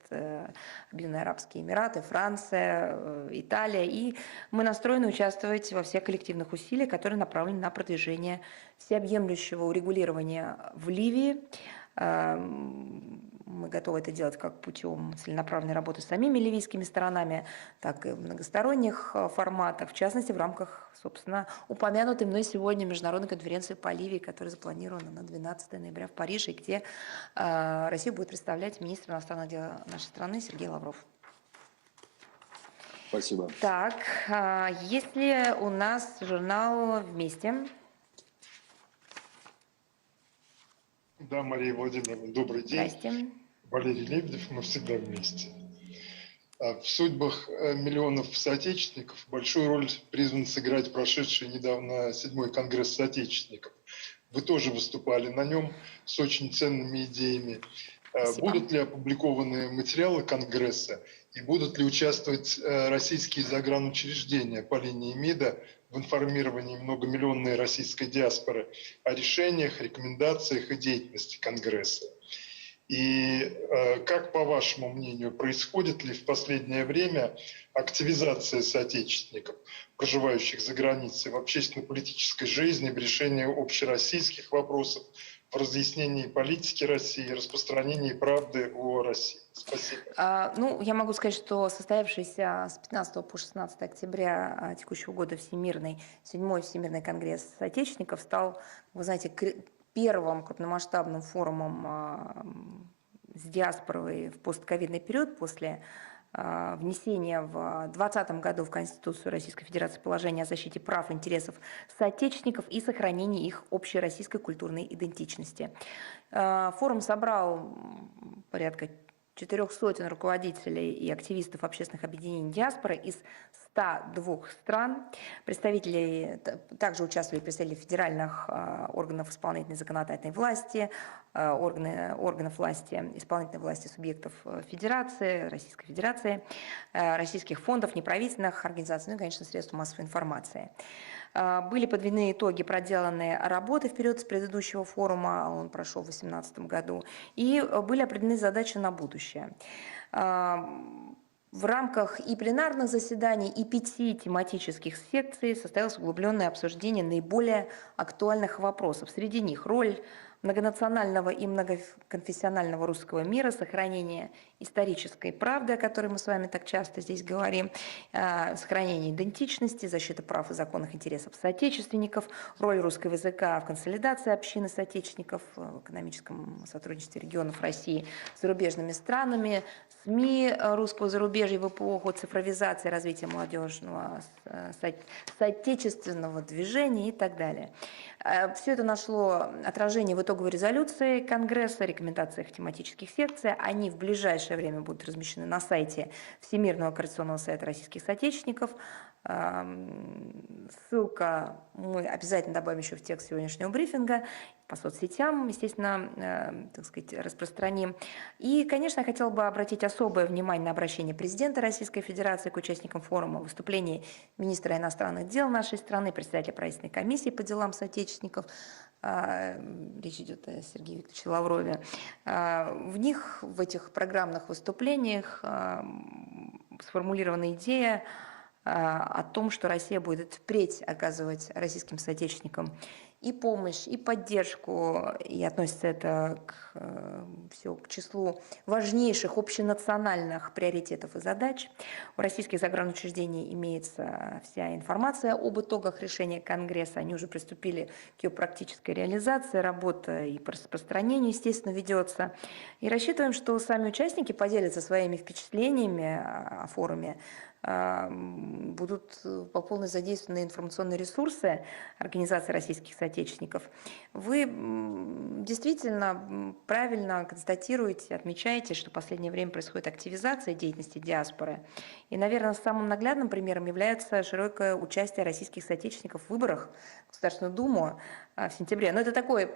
Объединенные Арабские Эмираты, Франция, Италия. И мы настроены участвовать во всех коллективных усилиях, которые направлены на продвижение всеобъемлющего урегулирования в Ливии. Мы готовы это делать как путем целенаправленной работы с самими ливийскими сторонами, так и в многосторонних форматах, в частности, в рамках, собственно, упомянутой мной сегодня международной конференции по Ливии, которая запланирована на 12 ноября в Париже, где Россию будет представлять министр иностранных дел нашей страны Сергей Лавров. Спасибо. Так, есть ли у нас журнал «Вместе»? Да, Мария Владимировна, добрый день. Здрасте. Валерий Лебедев, мы всегда вместе. В судьбах миллионов соотечественников большую роль призван сыграть прошедший недавно 7-й конгресс соотечественников. Вы тоже выступали на нем с очень ценными идеями. Спасибо. Будут ли опубликованы материалы конгресса и будут ли участвовать российские загранучреждения по линии МИДа в информировании многомиллионной российской диаспоры о решениях, рекомендациях и деятельности конгресса? И как, по вашему мнению, происходит ли в последнее время активизация соотечественников, проживающих за границей, в общественно-политической жизни, в решении общероссийских вопросов, в разъяснении политики России, распространении правды о России? Спасибо. Ну, я могу сказать, что состоявшийся с 15 по 16 октября текущего года 7-й Всемирный конгресс соотечественников стал, вы знаете, первым крупномасштабным форумом с диаспорой в постковидный период после внесения в 2020 году в Конституцию Российской Федерации положения о защите прав и интересов соотечественников и сохранении их общероссийской культурной идентичности. Форум собрал порядка 400 руководителей и активистов общественных объединений диаспоры из 102 стран. Представители, также участвовали представители федеральных органов исполнительной и законодательной власти, органов власти, исполнительной власти субъектов Федерации, Российской Федерации, российских фондов, неправительственных организаций, ну и, конечно, средств массовой информации. Были подведены итоги проделанной работы в период с предыдущего форума, он прошел в 2018 году, и были определены задачи на будущее. В рамках и пленарных заседаний, и 5 тематических секций состоялось углубленное обсуждение наиболее актуальных вопросов. Среди них роль многонационального и многоконфессионального русского мира, сохранение исторической правды, о которой мы с вами так часто здесь говорим, сохранение идентичности, защита прав и законных интересов соотечественников, роль русского языка в консолидации общины соотечественников, в экономическом сотрудничестве регионов России с зарубежными странами, СМИ русского зарубежья в эпоху цифровизации, развития молодежного соотечественного движения и так далее. Все это нашло отражение в итоговой резолюции Конгресса, рекомендациях тематических секций. Они в ближайшее время будут размещены на сайте Всемирного координационного совета российских соотечественников. Ссылка мы обязательно добавим еще в текст сегодняшнего брифинга. По соцсетям, естественно, так сказать, распространим. И, конечно, я хотела бы обратить особое внимание на обращение президента Российской Федерации к участникам форума, выступление министра иностранных дел нашей страны, председателя правительственной комиссии по делам соотечественников, речь идет о Сергее Викторовиче Лаврове, в этих программных выступлениях сформулирована идея о том, что Россия будет впредь оказывать российским соотечественникам и помощь, и поддержку, и относится это к числу важнейших общенациональных приоритетов и задач. У российских загранучреждений имеется вся информация об итогах решения Конгресса. Они уже приступили к ее практической реализации, работа и по распространению, естественно, ведется. И рассчитываем, что сами участники поделятся своими впечатлениями о форуме, будут по полной задействованы информационные ресурсы Организации российских соотечественников. Вы действительно правильно констатируете, отмечаете, что в последнее время происходит активизация деятельности диаспоры. И, наверное, самым наглядным примером является широкое участие российских соотечественников в выборах в Государственную Думу в сентябре. Но это такое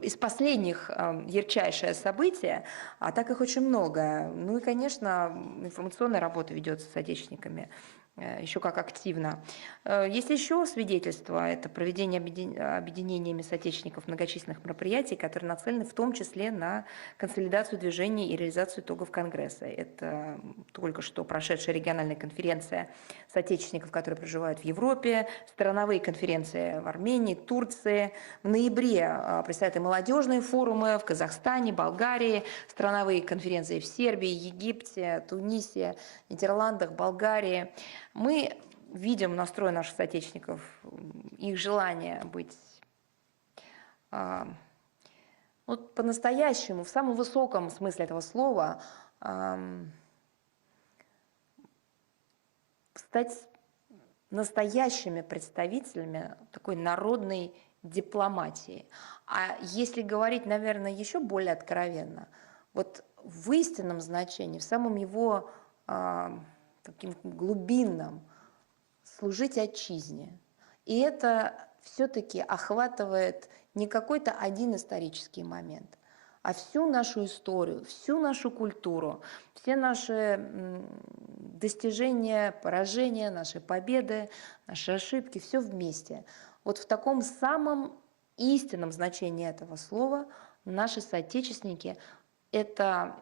из последних ярчайшее событие, а так их очень много. Ну и, конечно, информационная работа ведется с соотечественниками еще как активно. Есть еще свидетельства, это проведение объединениями соотечественников многочисленных мероприятий, которые нацелены в том числе на консолидацию движений и реализацию итогов Конгресса. Это только что прошедшая региональная конференция соотечественников, которые проживают в Европе, страновые конференции в Армении, Турции. В ноябре предстоят и молодежные форумы в Казахстане, Болгарии, страновые конференции в Сербии, Египте, Тунисе, Нидерландах, Болгарии. Мы видим настрой наших соотечественников, их желание быть по-настоящему, в самом высоком смысле этого слова, стать настоящими представителями такой народной дипломатии. А если говорить, наверное, еще более откровенно, вот в истинном значении, в самом его таким глубинным, служить отчизне. И это все-таки охватывает не какой-то один исторический момент, а всю нашу историю, всю нашу культуру, все наши достижения, поражения, наши победы, наши ошибки, все вместе. Вот в таком самом истинном значении этого слова наши соотечественники – это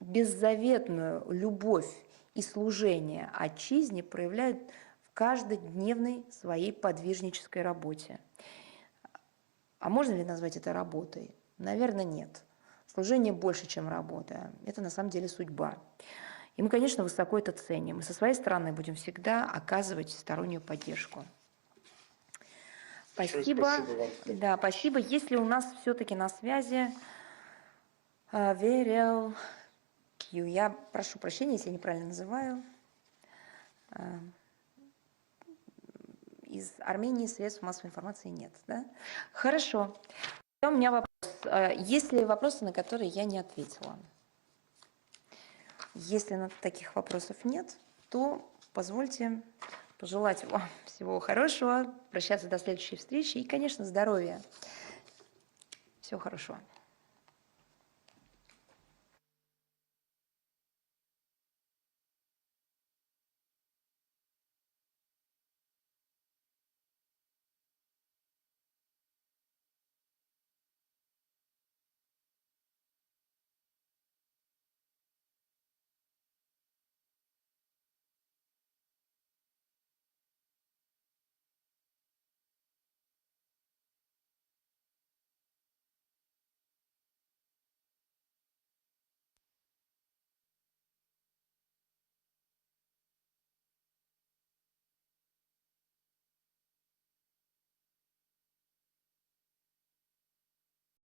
беззаветную любовь и служение отчизне проявляют в каждодневной своей подвижнической работе. А можно ли назвать это работой? Наверное, нет. Служение больше, чем работа. Это на самом деле судьба. И мы, конечно, высоко это ценим. И со своей стороны будем всегда оказывать всестороннюю поддержку. Спасибо. Да, спасибо. Если у нас все-таки на связи Верел Кью. Я прошу прощения, если я неправильно называю. Из Армении средств массовой информации нет, да? Хорошо. У меня вопрос. Есть ли вопросы, на которые я не ответила? Если таких вопросов нет, то позвольте пожелать вам всего хорошего, прощаться до следующей встречи и, конечно, здоровья. Всего хорошего.